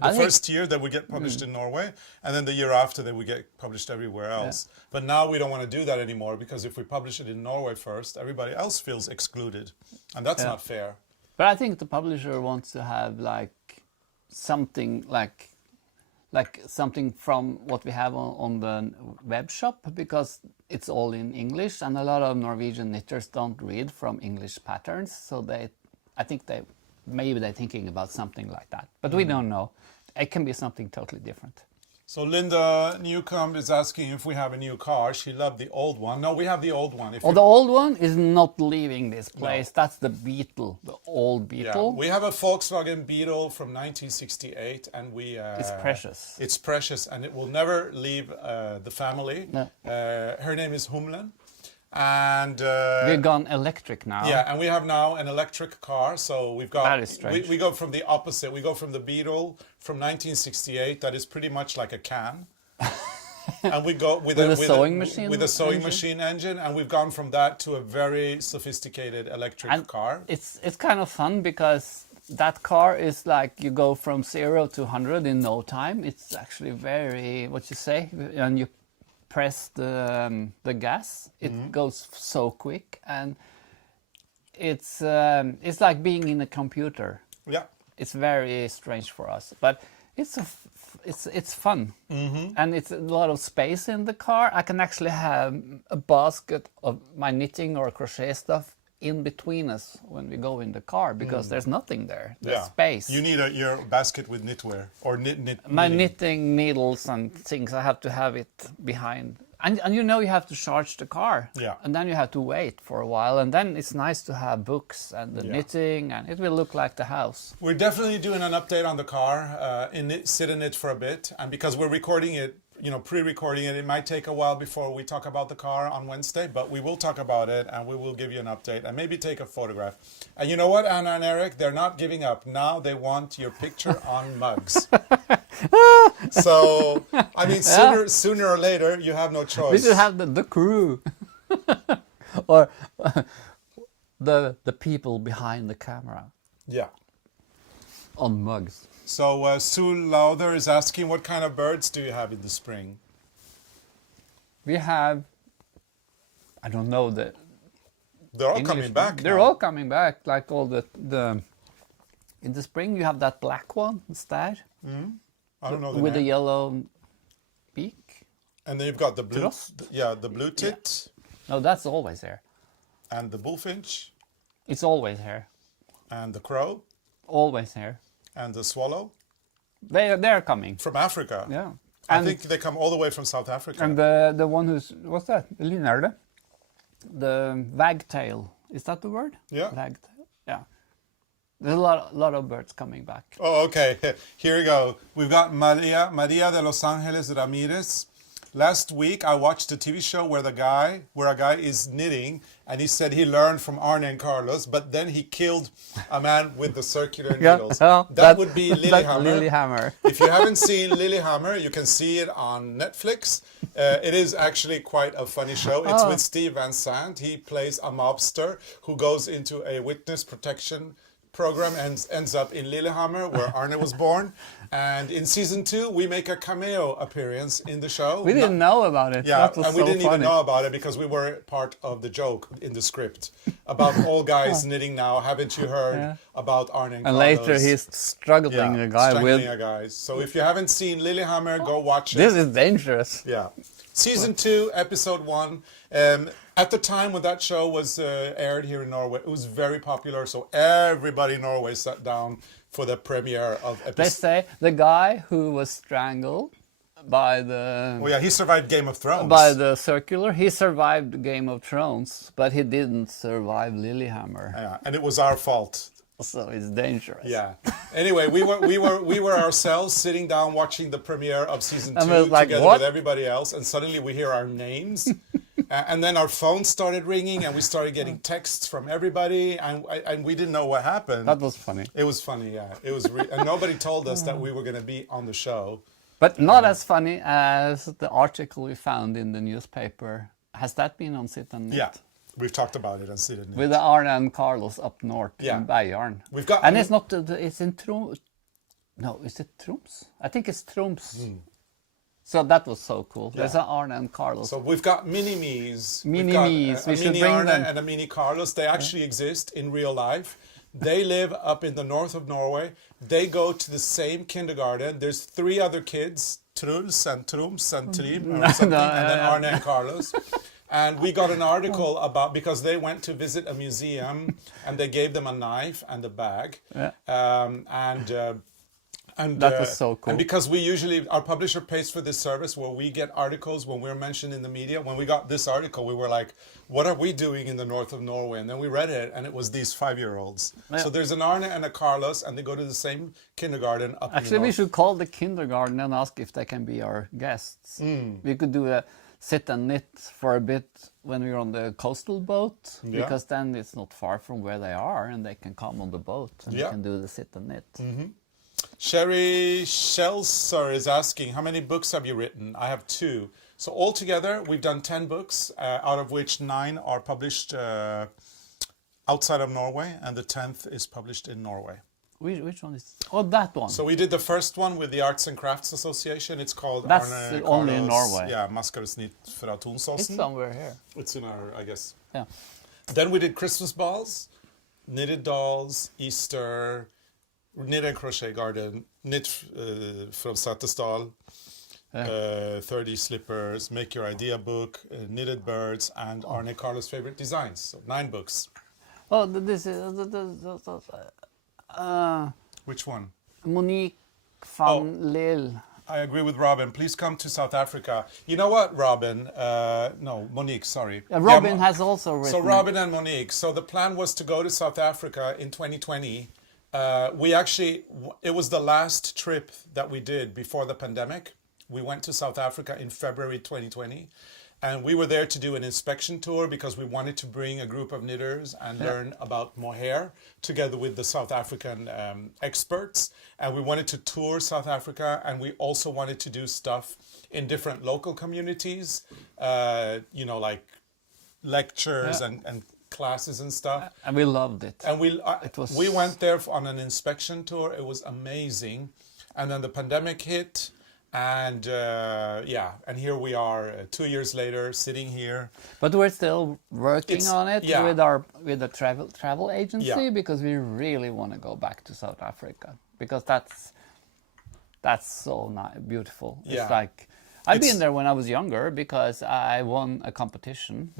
The first year they would get published in Norway, and then the year after they would get published everywhere else. Yeah. But now we don't want to do that anymore, because if we publish it in Norway first, everybody else feels excluded. And that's not fair. But I think the publisher wants to have like something like something from what we have on the web shop, because it's all in English, and a lot of Norwegian knitters don't read from English patterns. So I think maybe they're thinking about something like that, but we don't know. It can be something totally different. So Linda Newcomb is asking if we have a new car. She loved the old one. No, we have the old one. The old one is not leaving this place. No. That's the Beetle, the old Beetle. Yeah, we have a Volkswagen Beetle from 1968, and it's precious. It's precious, and it will never leave the family. No. Her name is Humlen. And we've gone electric now. yeah, and we have now an electric car. So we've got That is strange. we go from the opposite. We go from the Beetle from 1968 that is pretty much like a can. And we go with a sewing machine with a sewing engine? machine engine, and we've gone from that to a very sophisticated electric car. It's kind of fun because that car is like you go from 0 to 100 in no time. It's actually very, what you say, and you press the gas, it goes so quick, and it's like being in a computer. Yeah. It's very strange for us, but it's fun, and it's a lot of space in the car. I can actually have a basket of my knitting or crochet stuff in between us when we go in the car because there's nothing there. There's space. You need your basket with knitwear or My knitting. knitting needles and things. I have to have it behind, and you know you have to charge the car. Yeah. And then you have to wait for a while, and then it's nice to have books and the knitting, and it will look like the house. We're definitely doing an update on the car, sit in it for a bit, and because we're recording it, pre-recording it, it might take a while before we talk about the car on Wednesday, but we will talk about it and we will give you an update and maybe take a photograph. And you know what, Anna and Eric, they're not giving up. Now they want your picture on mugs. So, I mean, sooner or later, you have no choice. We should have the crew, or the people behind the camera Yeah. on mugs. So Sue Lauder is asking, what kind of birds do you have in the spring? We have, I don't know the They're all English coming back. They're now. all coming back. Like all the in the spring you have that black one instead I don't know the with the name. yellow beak. And then you've got the blue, Drost? the blue tit No, that's always there. and the bullfinch It's always here. and the crow Always here. and the swallow They're coming. from Africa. Yeah. I And think they come all the way from South Africa. and the one who's what's that? Linerde? The wagtail. Is that the word? Yeah. Wagtail. Yeah. There's a lot of birds coming back. Oh, okay. Here we go. We've got Maria de Los Angeles Ramirez. Last week, I watched a TV show where a guy is knitting, and he said he learned from Arne and Carlos, but then he killed a man with the circular needles. well, that would be that's Lillehammer. Lillehammer. If you haven't seen Lillehammer, you can see it on Netflix. It is actually quite a funny show. It's with Steve Van Sant. He plays a mobster who goes into a witness protection program and ends up in Lillehammer, where Arne was born. And in season 2, we make a cameo appearance in the show. We didn't know about it. Yeah, That was and we so didn't even funny. know about it because we were part of the joke in the script about all guys knitting now. Haven't you heard about Arne and And Carlos? later he's struggling a guy strangling with. a guy. So if you haven't seen Lillehammer, go watch it. This is dangerous. Yeah. Season 2, episode 1. At the time when that show was aired here in Norway, it was very popular. So everybody in Norway sat down for the premiere of They episode. say the guy who was strangled by the Oh yeah, he survived Game of Thrones. circular, he survived Game of Thrones, but he didn't survive Lillehammer. Yeah, and it was our fault. So it's dangerous. Yeah. Anyway, we were ourselves sitting down watching the premiere of season 2 And we was like, together "What?" with everybody else, and suddenly we hear our names, and then our phones started ringing, and we started getting texts from everybody, and we didn't know what happened. That was funny. It was funny, yeah. It was, and nobody told us that we were going to be on the show. But not as funny as the article we found in the newspaper. Has that been on Sit and Knit? Yeah, we've talked about it on Sit and Knit. With the ARNE CARLOS up north Yeah. in Bayern. We've got, And it's not, it's in Troms. No, is it Troms? I think it's Troms. So that was so cool. There's an ARNE CARLOS. So we've got mini-me's. Mini-me's. A We should mini bring Arne them. and a mini Carlos. They actually exist in real life. They live up in the north of Norway. They go to the same kindergarten. There's 3 other kids, Truls and Trums and Trim or something, and then Arne and Carlos. And we got an article about, because they went to visit a museum and they gave them a knife and a bag. Yeah. And That was so cool. And because we usually, our publisher pays for this service where we get articles when we're mentioned in the media. When we got this article, we were like, what are we doing in the north of Norway? And then we read it, and it was these 5-year-olds. Yeah. So there's an Arne and a Carlos, and they go to the same kindergarten up in the Actually, we north. should call the kindergarten and ask if they can be our guests. We could do sit and knit for a bit when we're on the coastal boat, Yeah. because then it's not far from where they are, and they can come on the boat and Yeah. we can do the sit and knit. Sherry Shelser is asking, how many books have you written? I have 2. So altogether, we've done 10 books, out of which 9 are published outside of Norway, and the 10th is published in Norway. Which one is? Oh, that one. So we did the first one with the Arts and Crafts Association. It's called That's Arne only in Carlos, Norway. Yeah, Maskersnitt fra It's Tonsåsen. somewhere here. It's in our, I guess. Yeah. Then we did Christmas balls, knitted dolls, Easter, knit and crochet garden, knit from Sattesdal, 30 slippers, make your idea book, knitted birds, and Arne Carlos' favorite designs. So 9 books. Oh, this is Which one? Monique van Lille. I agree with Robin. Please come to South Africa. You know what, Robin? No, Monique, sorry. Robin has also written. So Robin and Monique. So the plan was to go to South Africa in 2020. We actually, it was the last trip that we did before the pandemic. We went to South Africa in February 2020. And we were there to do an inspection tour because we wanted to bring a group of knitters and learn about mohair together with the South African experts. And we wanted to tour South Africa, and we also wanted to do stuff in different local communities, you know, like lectures and classes and stuff. And we loved it. And was- we went there on an inspection tour. It was amazing. And then the pandemic hit. And and here we are 2 years later, sitting here. But we're still working on it with the travel agency, because we really want to go back to South Africa, because that's so beautiful. Yeah. It's like I've been there when I was younger because I won a competition.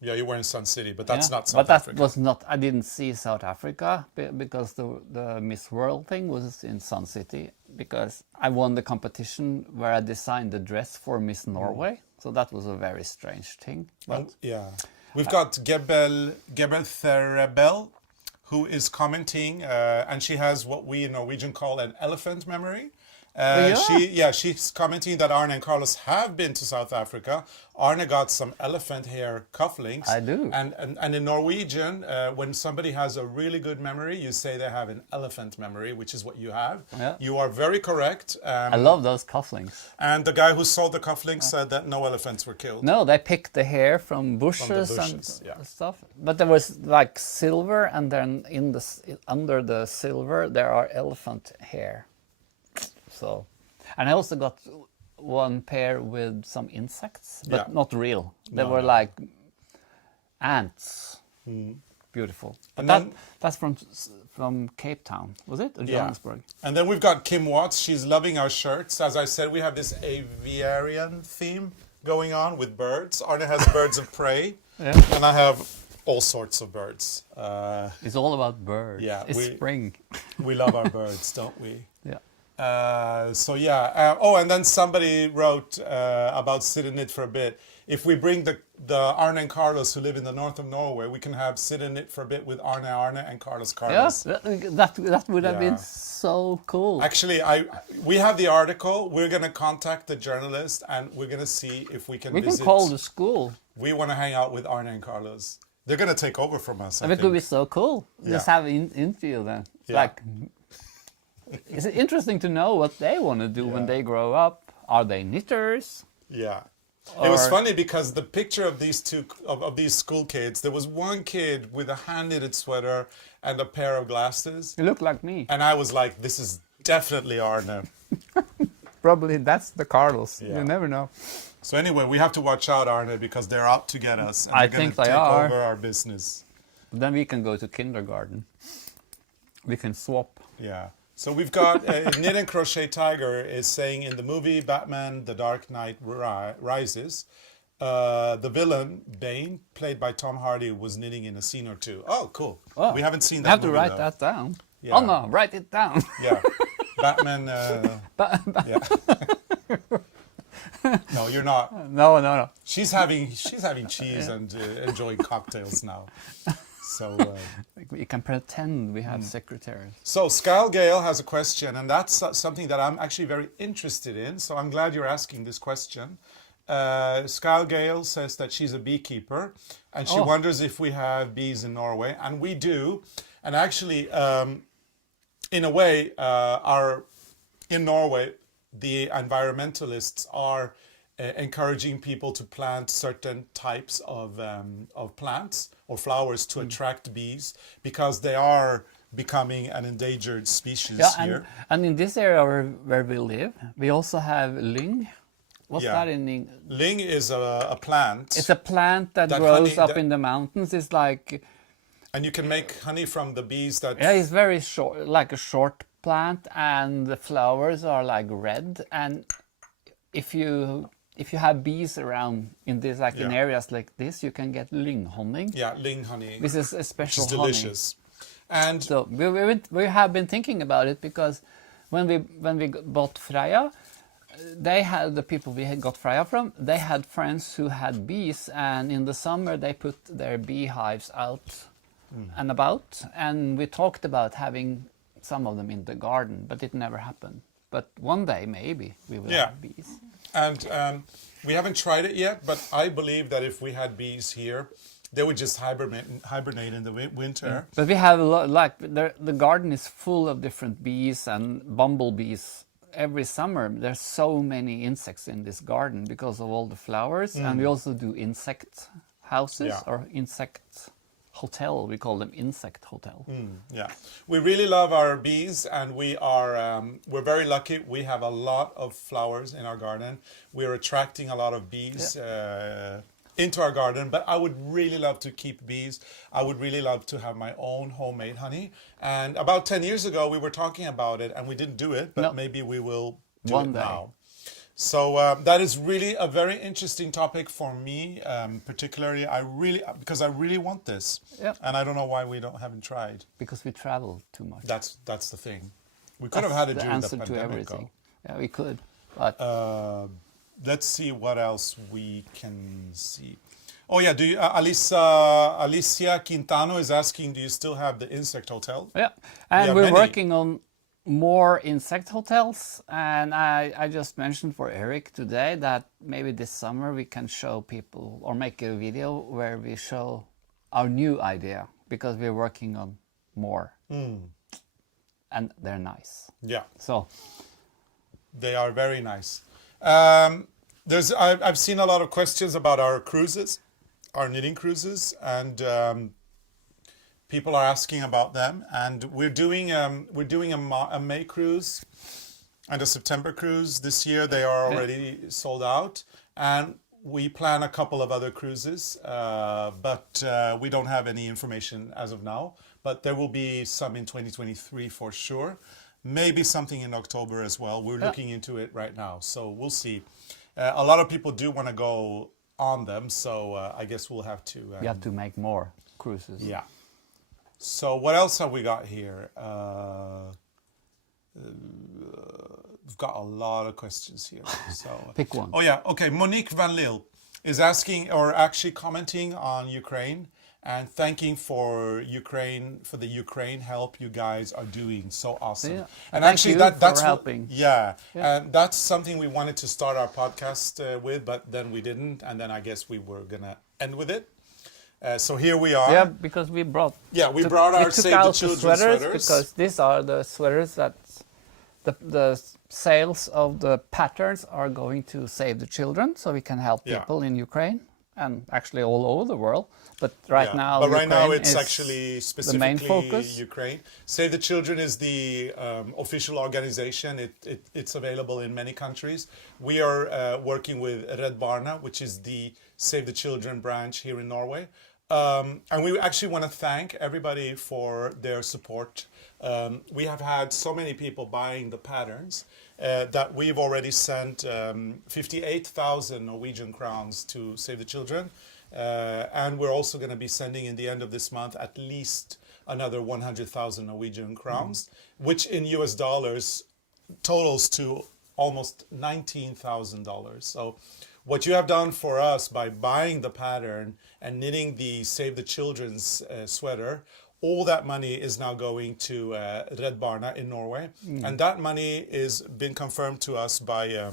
Yeah, you were in Sun City, but that's not South But that Africa. was not. I didn't see South Africa because the Miss World thing was in Sun City, because I won the competition where I designed the dress for Miss Norway. So that was a very strange thing. But We've got Gebel Therebel, who is commenting, and she has what we in Norwegian call an elephant memory. She's commenting that Arne and Carlos have been to South Africa. Arne got some elephant hair cufflinks. I do. And in Norwegian, when somebody has a really good memory, you say they have an elephant memory, which is what you have. Yeah. You are very correct. I love those cufflinks. And the guy who sold the cufflinks said that no elephants were killed. No, they picked the hair from bushes, and stuff. But there was like silver, and then under the silver there are elephant hair. So, and I also got one pair with some insects, but not real. They were like ants. Beautiful. But that's from Cape Town, was it? Or Johannesburg? And then we've got Kim Watts. She's loving our shirts. As I said, we have this aviarian theme going on with birds. Arne has birds of prey, and I have all sorts of birds. It's all about birds. Yeah, it's spring. We love our birds, don't we? Yeah. And then somebody wrote about sit and knit for a bit. If we bring the Arne and Carlos who live in the north of Norway, we can have sit and knit for a bit with Arne and Carlos. Yes, that would have been so cool. Actually, we have the article. We're going to contact the journalist, and we're going to see if we can visit. We can call the school. We want to hang out with Arne and Carlos. They're going to take over from us, I It think. could be so cool. Just have an interview then. Like, it's interesting to know what they want to do when they grow up. Are they knitters? Yeah. It was funny because the picture of these two of these school kids, there was one kid with a hand-knitted sweater and a pair of glasses. You look like me. And I was like, this is definitely Arne. Probably that's the Carlos. Yeah. You never know. So anyway, we have to watch out, Arne, because they're out to get us. And I they're think gonna they take are. over our business. Then we can go to kindergarten. We can swap. Yeah. So we've got Knit and Crochet Tiger is saying in the movie Batman The Dark Knight Rises, the villain, Bane, played by Tom Hardy, was knitting in a scene or two. Oh, cool. Oh, we haven't seen that You have to movie, write though. that down. Yeah. Oh no, write it down. Yeah. Batman... yeah. No, you're not. No. She's having cheese and enjoying cocktails now. So We can pretend we have secretaries. So Skyle Gale has a question, and that's something that I'm actually very interested in. So I'm glad you're asking this question. Skyle Gale says that she's a beekeeper, and she wonders if we have bees in Norway, and we do. And actually, in a way, in Norway, the environmentalists are encouraging people to plant certain types of plants or flowers to attract bees, because they are becoming an endangered species here. And in this area where we live, we also have lyng. What's that in English? Lyng is a plant. It's a plant that grows up in the mountains. It's like... And you can make honey from the bees that... Yeah, it's very short, like a short plant, and the flowers are like red. And if you have bees around in this, like in areas like this, you can get lyng honey. Yeah, lyng honey. This is a special honey. Delicious. And so we have been thinking about it, because when we bought Freya, they had, the people we had got Freya from, they had friends who had bees, and in the summer they put their beehives out and about, and we talked about having some of them in the garden, but it never happened. But one day maybe we will have bees. And we haven't tried it yet, but I believe that if we had bees here, they would just hibernate in the winter. But we have a lot, like the garden is full of different bees and bumblebees. Every summer there's so many insects in this garden because of all the flowers, and we also do insect houses or insect hotel. We call them insect hotel. Yeah, we really love our bees, and we're very lucky. We have a lot of flowers in our garden. We're attracting a lot of bees into our garden, but I would really love to keep bees. I would really love to have my own homemade honey. And about 10 years ago, we were talking about it, and we didn't do it, but maybe we will do it now. So that is really a very interesting topic for me, particularly. Because I really want this, and I don't know why we haven't tried. Because we travel too much. That's the thing. We could have had it during the pandemic. To everything. Yeah, we could, but. Let's see what else we can see. Oh yeah, Alicia Quintano is asking, do you still have the insect hotel? Yeah, and we're working on more insect hotels. And I just mentioned for Eric today that maybe this summer we can show people or make a video where we show our new idea, because we're working on more. And they're nice. Yeah. So they are very nice. I've seen a lot of questions about our cruises, our knitting cruises, and people are asking about them. And we're doing a May cruise and a September cruise this year. They are already sold out, and we plan a couple of other cruises, but we don't have any information as of now. But there will be some in 2023 for sure. Maybe something in October as well. We're looking into it right now, so we'll see. A lot of people do want to go on them, so I guess we'll have to... we have to make more cruises. Yeah. So what else have we got here? We've got a lot of questions here. So pick one. Oh yeah, okay. Monique Van Lille is asking, or actually commenting on Ukraine, and thanking for the Ukraine help you guys are doing. So awesome. Yeah. And Thank actually you that's for helping. And that's something we wanted to start our podcast with, but then we didn't, and then I guess we were gonna end with it. So here we are. Yeah, because we brought our Save the Children sweaters. Because these are the sweaters that the sales of the patterns are going to Save the Children, so we can help people in Ukraine and actually all over the world. But right now it's actually specifically the main focus. Ukraine. Save the Children is the official organization. It's available in many countries. We are working with Red Barna, which is the Save the Children branch here in Norway. And we actually want to thank everybody for their support. We have had so many people buying the patterns that we've already sent 58,000 Norwegian crowns to Save the Children. And we're also going to be sending in the end of this month at least another 100,000 Norwegian crowns, which in US dollars totals to almost $19,000. So what you have done for us by buying the pattern and knitting the Save the Children's sweater, all that money is now going to Red Barna in Norway. And that money is been confirmed to us by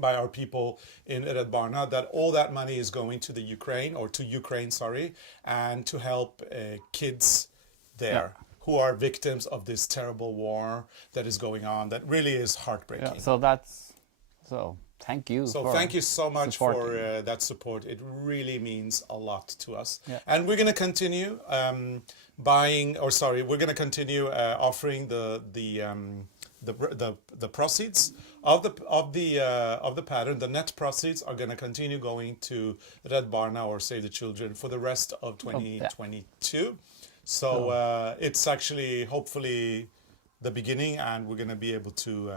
by our people in Red Barna, that all that money is going to the Ukraine, or to Ukraine, sorry, and to help kids there who are victims of this terrible war that is going on, that really is heartbreaking. Yeah, so thank you. So thank you so much supporting. for that support. It really means a lot to us. Yeah. And we're going to continue we're going to continue offering the proceeds of the pattern. The net proceeds are going to continue going to Red Barna or Save the Children for the rest of 2022. So it's actually hopefully the beginning, and we're going to be able to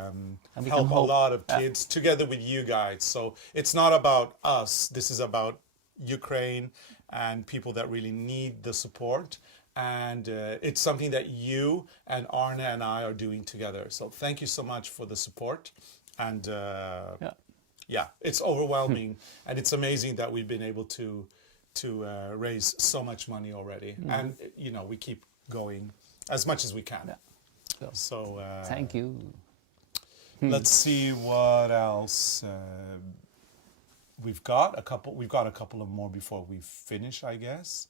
help a lot of kids together with you guys. So it's not about us. This is about Ukraine and people that really need the support. And it's something that you and Arne and I are doing together. So thank you so much for the support. And it's overwhelming. And it's amazing that we've been able to raise so much money already. And, we keep going as much as we can. Yeah. So thank you. Let's see what else we've got. We've got a couple of more before we finish, I guess.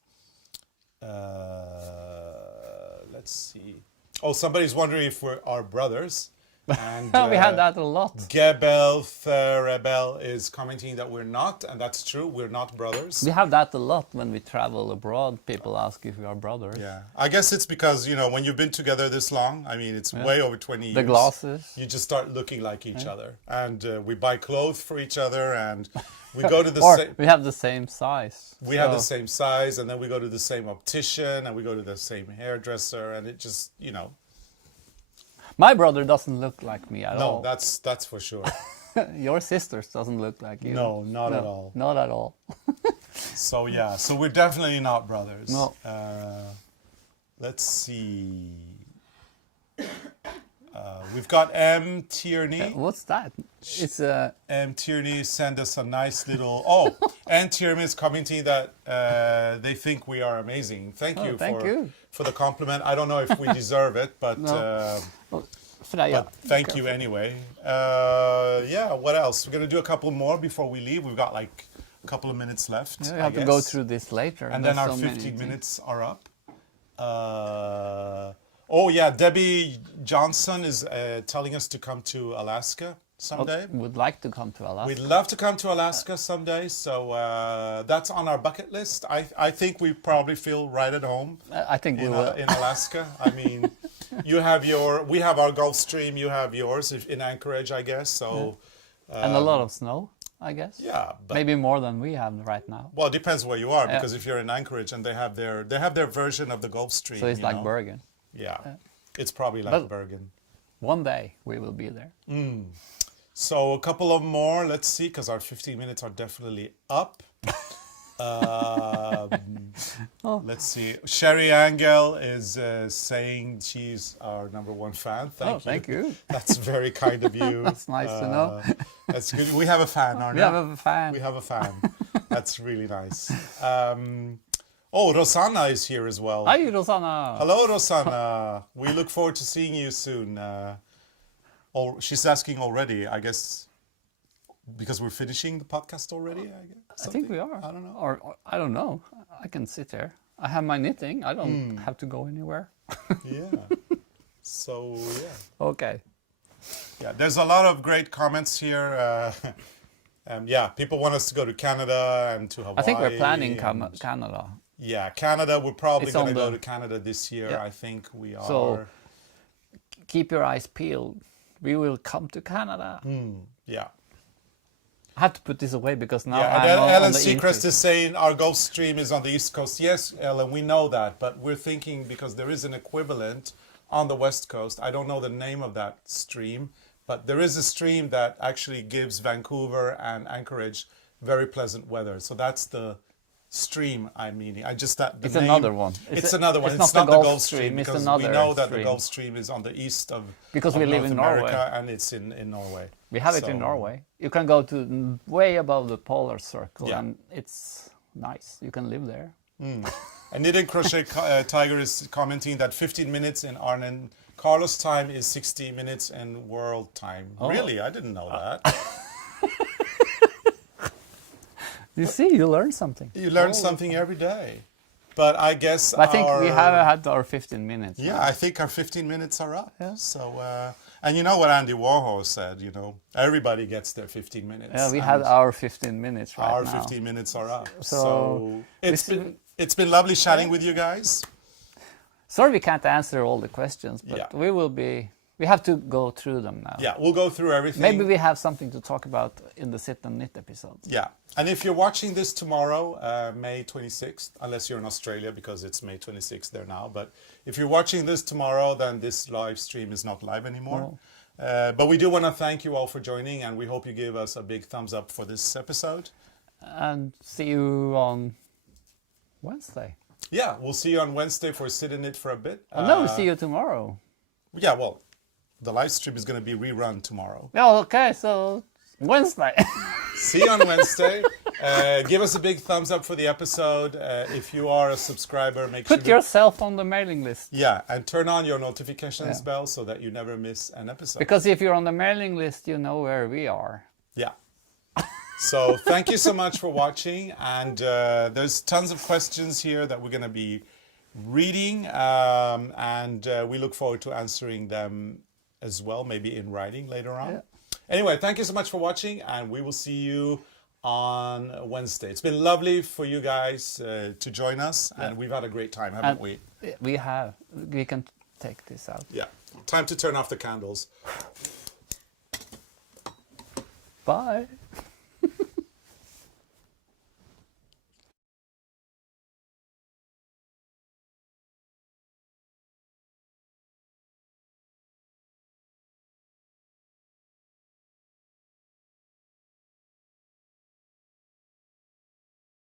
Let's see. Oh, somebody's wondering if we're our brothers. And we had that a lot. Gebel Rebel is commenting that we're not, and that's true. We're not brothers. We have that a lot when we travel abroad. People ask if we are brothers. Yeah, I guess it's because when you've been together this long. I mean, it's way over 20 years. The glasses. You just start looking like each other, and we buy clothes for each other, and we go to the same. We have the same size. We have the same size, and then we go to the same optician, and we go to the same hairdresser, and it just My brother doesn't look like me at all. No, that's for sure. Your sisters doesn't look like you. No, not at all. Not at all. So we're definitely not brothers. No. Let's see. We've got M. Tierney. What's that? It's M. Tierney sent us a nice little. M. Tierney is commenting that they think we are amazing. Thank you for the compliment. I don't know if we deserve it, but. But thank you anyway. What else? We're going to do a couple more before we leave. We've got like a couple of minutes left. Yeah, we have to go through this later. And then our 15 minutes are up. Debbie Johnson is telling us to come to Alaska someday. Would like to come to Alaska. We'd love to come to Alaska someday. So that's on our bucket list. I think we probably feel right at home. I think we will. In Alaska. I mean, we have our Gulf Stream, you have yours in Anchorage, I guess. So, and a lot of snow, I guess. Yeah, but maybe more than we have right now. Well, it depends where you are, because if you're in Anchorage and they have their version of the Gulf Stream. So it's like Bergen. Yeah, it's probably like Bergen. One day we will be there. So a couple of more, let's see, because our 15 minutes are definitely up. Let's see. Sherry Angel is saying she's our #1 fan. Thank you. That's very kind of you. That's nice to know. That's good. We have a fan, Arne. We have a fan. We have a fan. That's really nice. Rosanna is here as well. Hi, Rosanna. Hello, Rosanna. We look forward to seeing you soon. She's asking already, I guess, because we're finishing the podcast already, I guess. I think we are. I don't know. Or I don't know. I can sit here. I have my knitting. I don't have to go anywhere. Yeah. So, yeah. Okay. Yeah, there's a lot of great comments here. People want us to go to Canada and to Hawaii. I think we're planning Canada. Yeah, Canada. We're probably going to go to Canada this year. Yeah. I think we are. So keep your eyes peeled. We will come to Canada. Yeah. I have to put this away because now and I'm Ellen on the Seacrest is saying our Gulf Stream is on the East Coast. Yes, Ellen, we know that, but we're thinking because there is an equivalent on the West Coast. I don't know the name of that stream, but there is a stream that actually gives Vancouver and Anchorage very pleasant weather. So that's the stream I'm meaning. It's another one. It's another one. It's not the Gulf Stream. It's because another we know that stream. the Gulf Stream is on the east of because we live North in America, Norway, and it's in Norway. We have it in Norway. You can go to way above the polar circle, and it's nice. You can live there. And Knit and Crochet Tiger is commenting that 15 minutes in Arne Carlos time is 60 minutes in world time. Really? I didn't know that. You see, you learn something. You learn something every day. But I guess I think we have had our 15 minutes. Yeah, now. I think our 15 minutes are up. Yeah. So, and you know what Andy Warhol said, everybody gets their 15 minutes. Yeah, we had our 15 minutes right our now. 15 minutes are up. So So it's been lovely chatting with you guys. Sorry we can't answer all the questions, but Yeah. we have to go through them now. Yeah, we'll go through everything. Maybe we have something to talk about in the Sit and Knit episode. Yeah, and if you're watching this tomorrow, May 26th, unless you're in Australia because it's May 26th there now, but if you're watching this tomorrow, then this live stream is not live anymore. No. But we do want to thank you all for joining, and we hope you give us a big thumbs up for this episode. And see you on Wednesday. Yeah, we'll see you on Wednesday for Sit and Knit for a bit. No, we'll see you tomorrow. Yeah, well, the live stream is going to be rerun tomorrow. Oh, okay, so Wednesday. See you on Wednesday. Give us a big thumbs up for the episode. If you are a subscriber, make sure Put yourself on the mailing list. Yeah, and turn on your notifications bell so that you never miss an episode. Because if you're on the mailing list, you know where we are. Yeah. So thank you so much for watching. And there's tons of questions here that we're going to be reading. And we look forward to answering them as well, maybe in writing later on. Yeah. Anyway, thank you so much for watching, and we will see you on Wednesday. It's been lovely for you guys to join us, and we've had a great time, haven't we? We have. We can take this out. Yeah. Time to turn off the candles. Bye.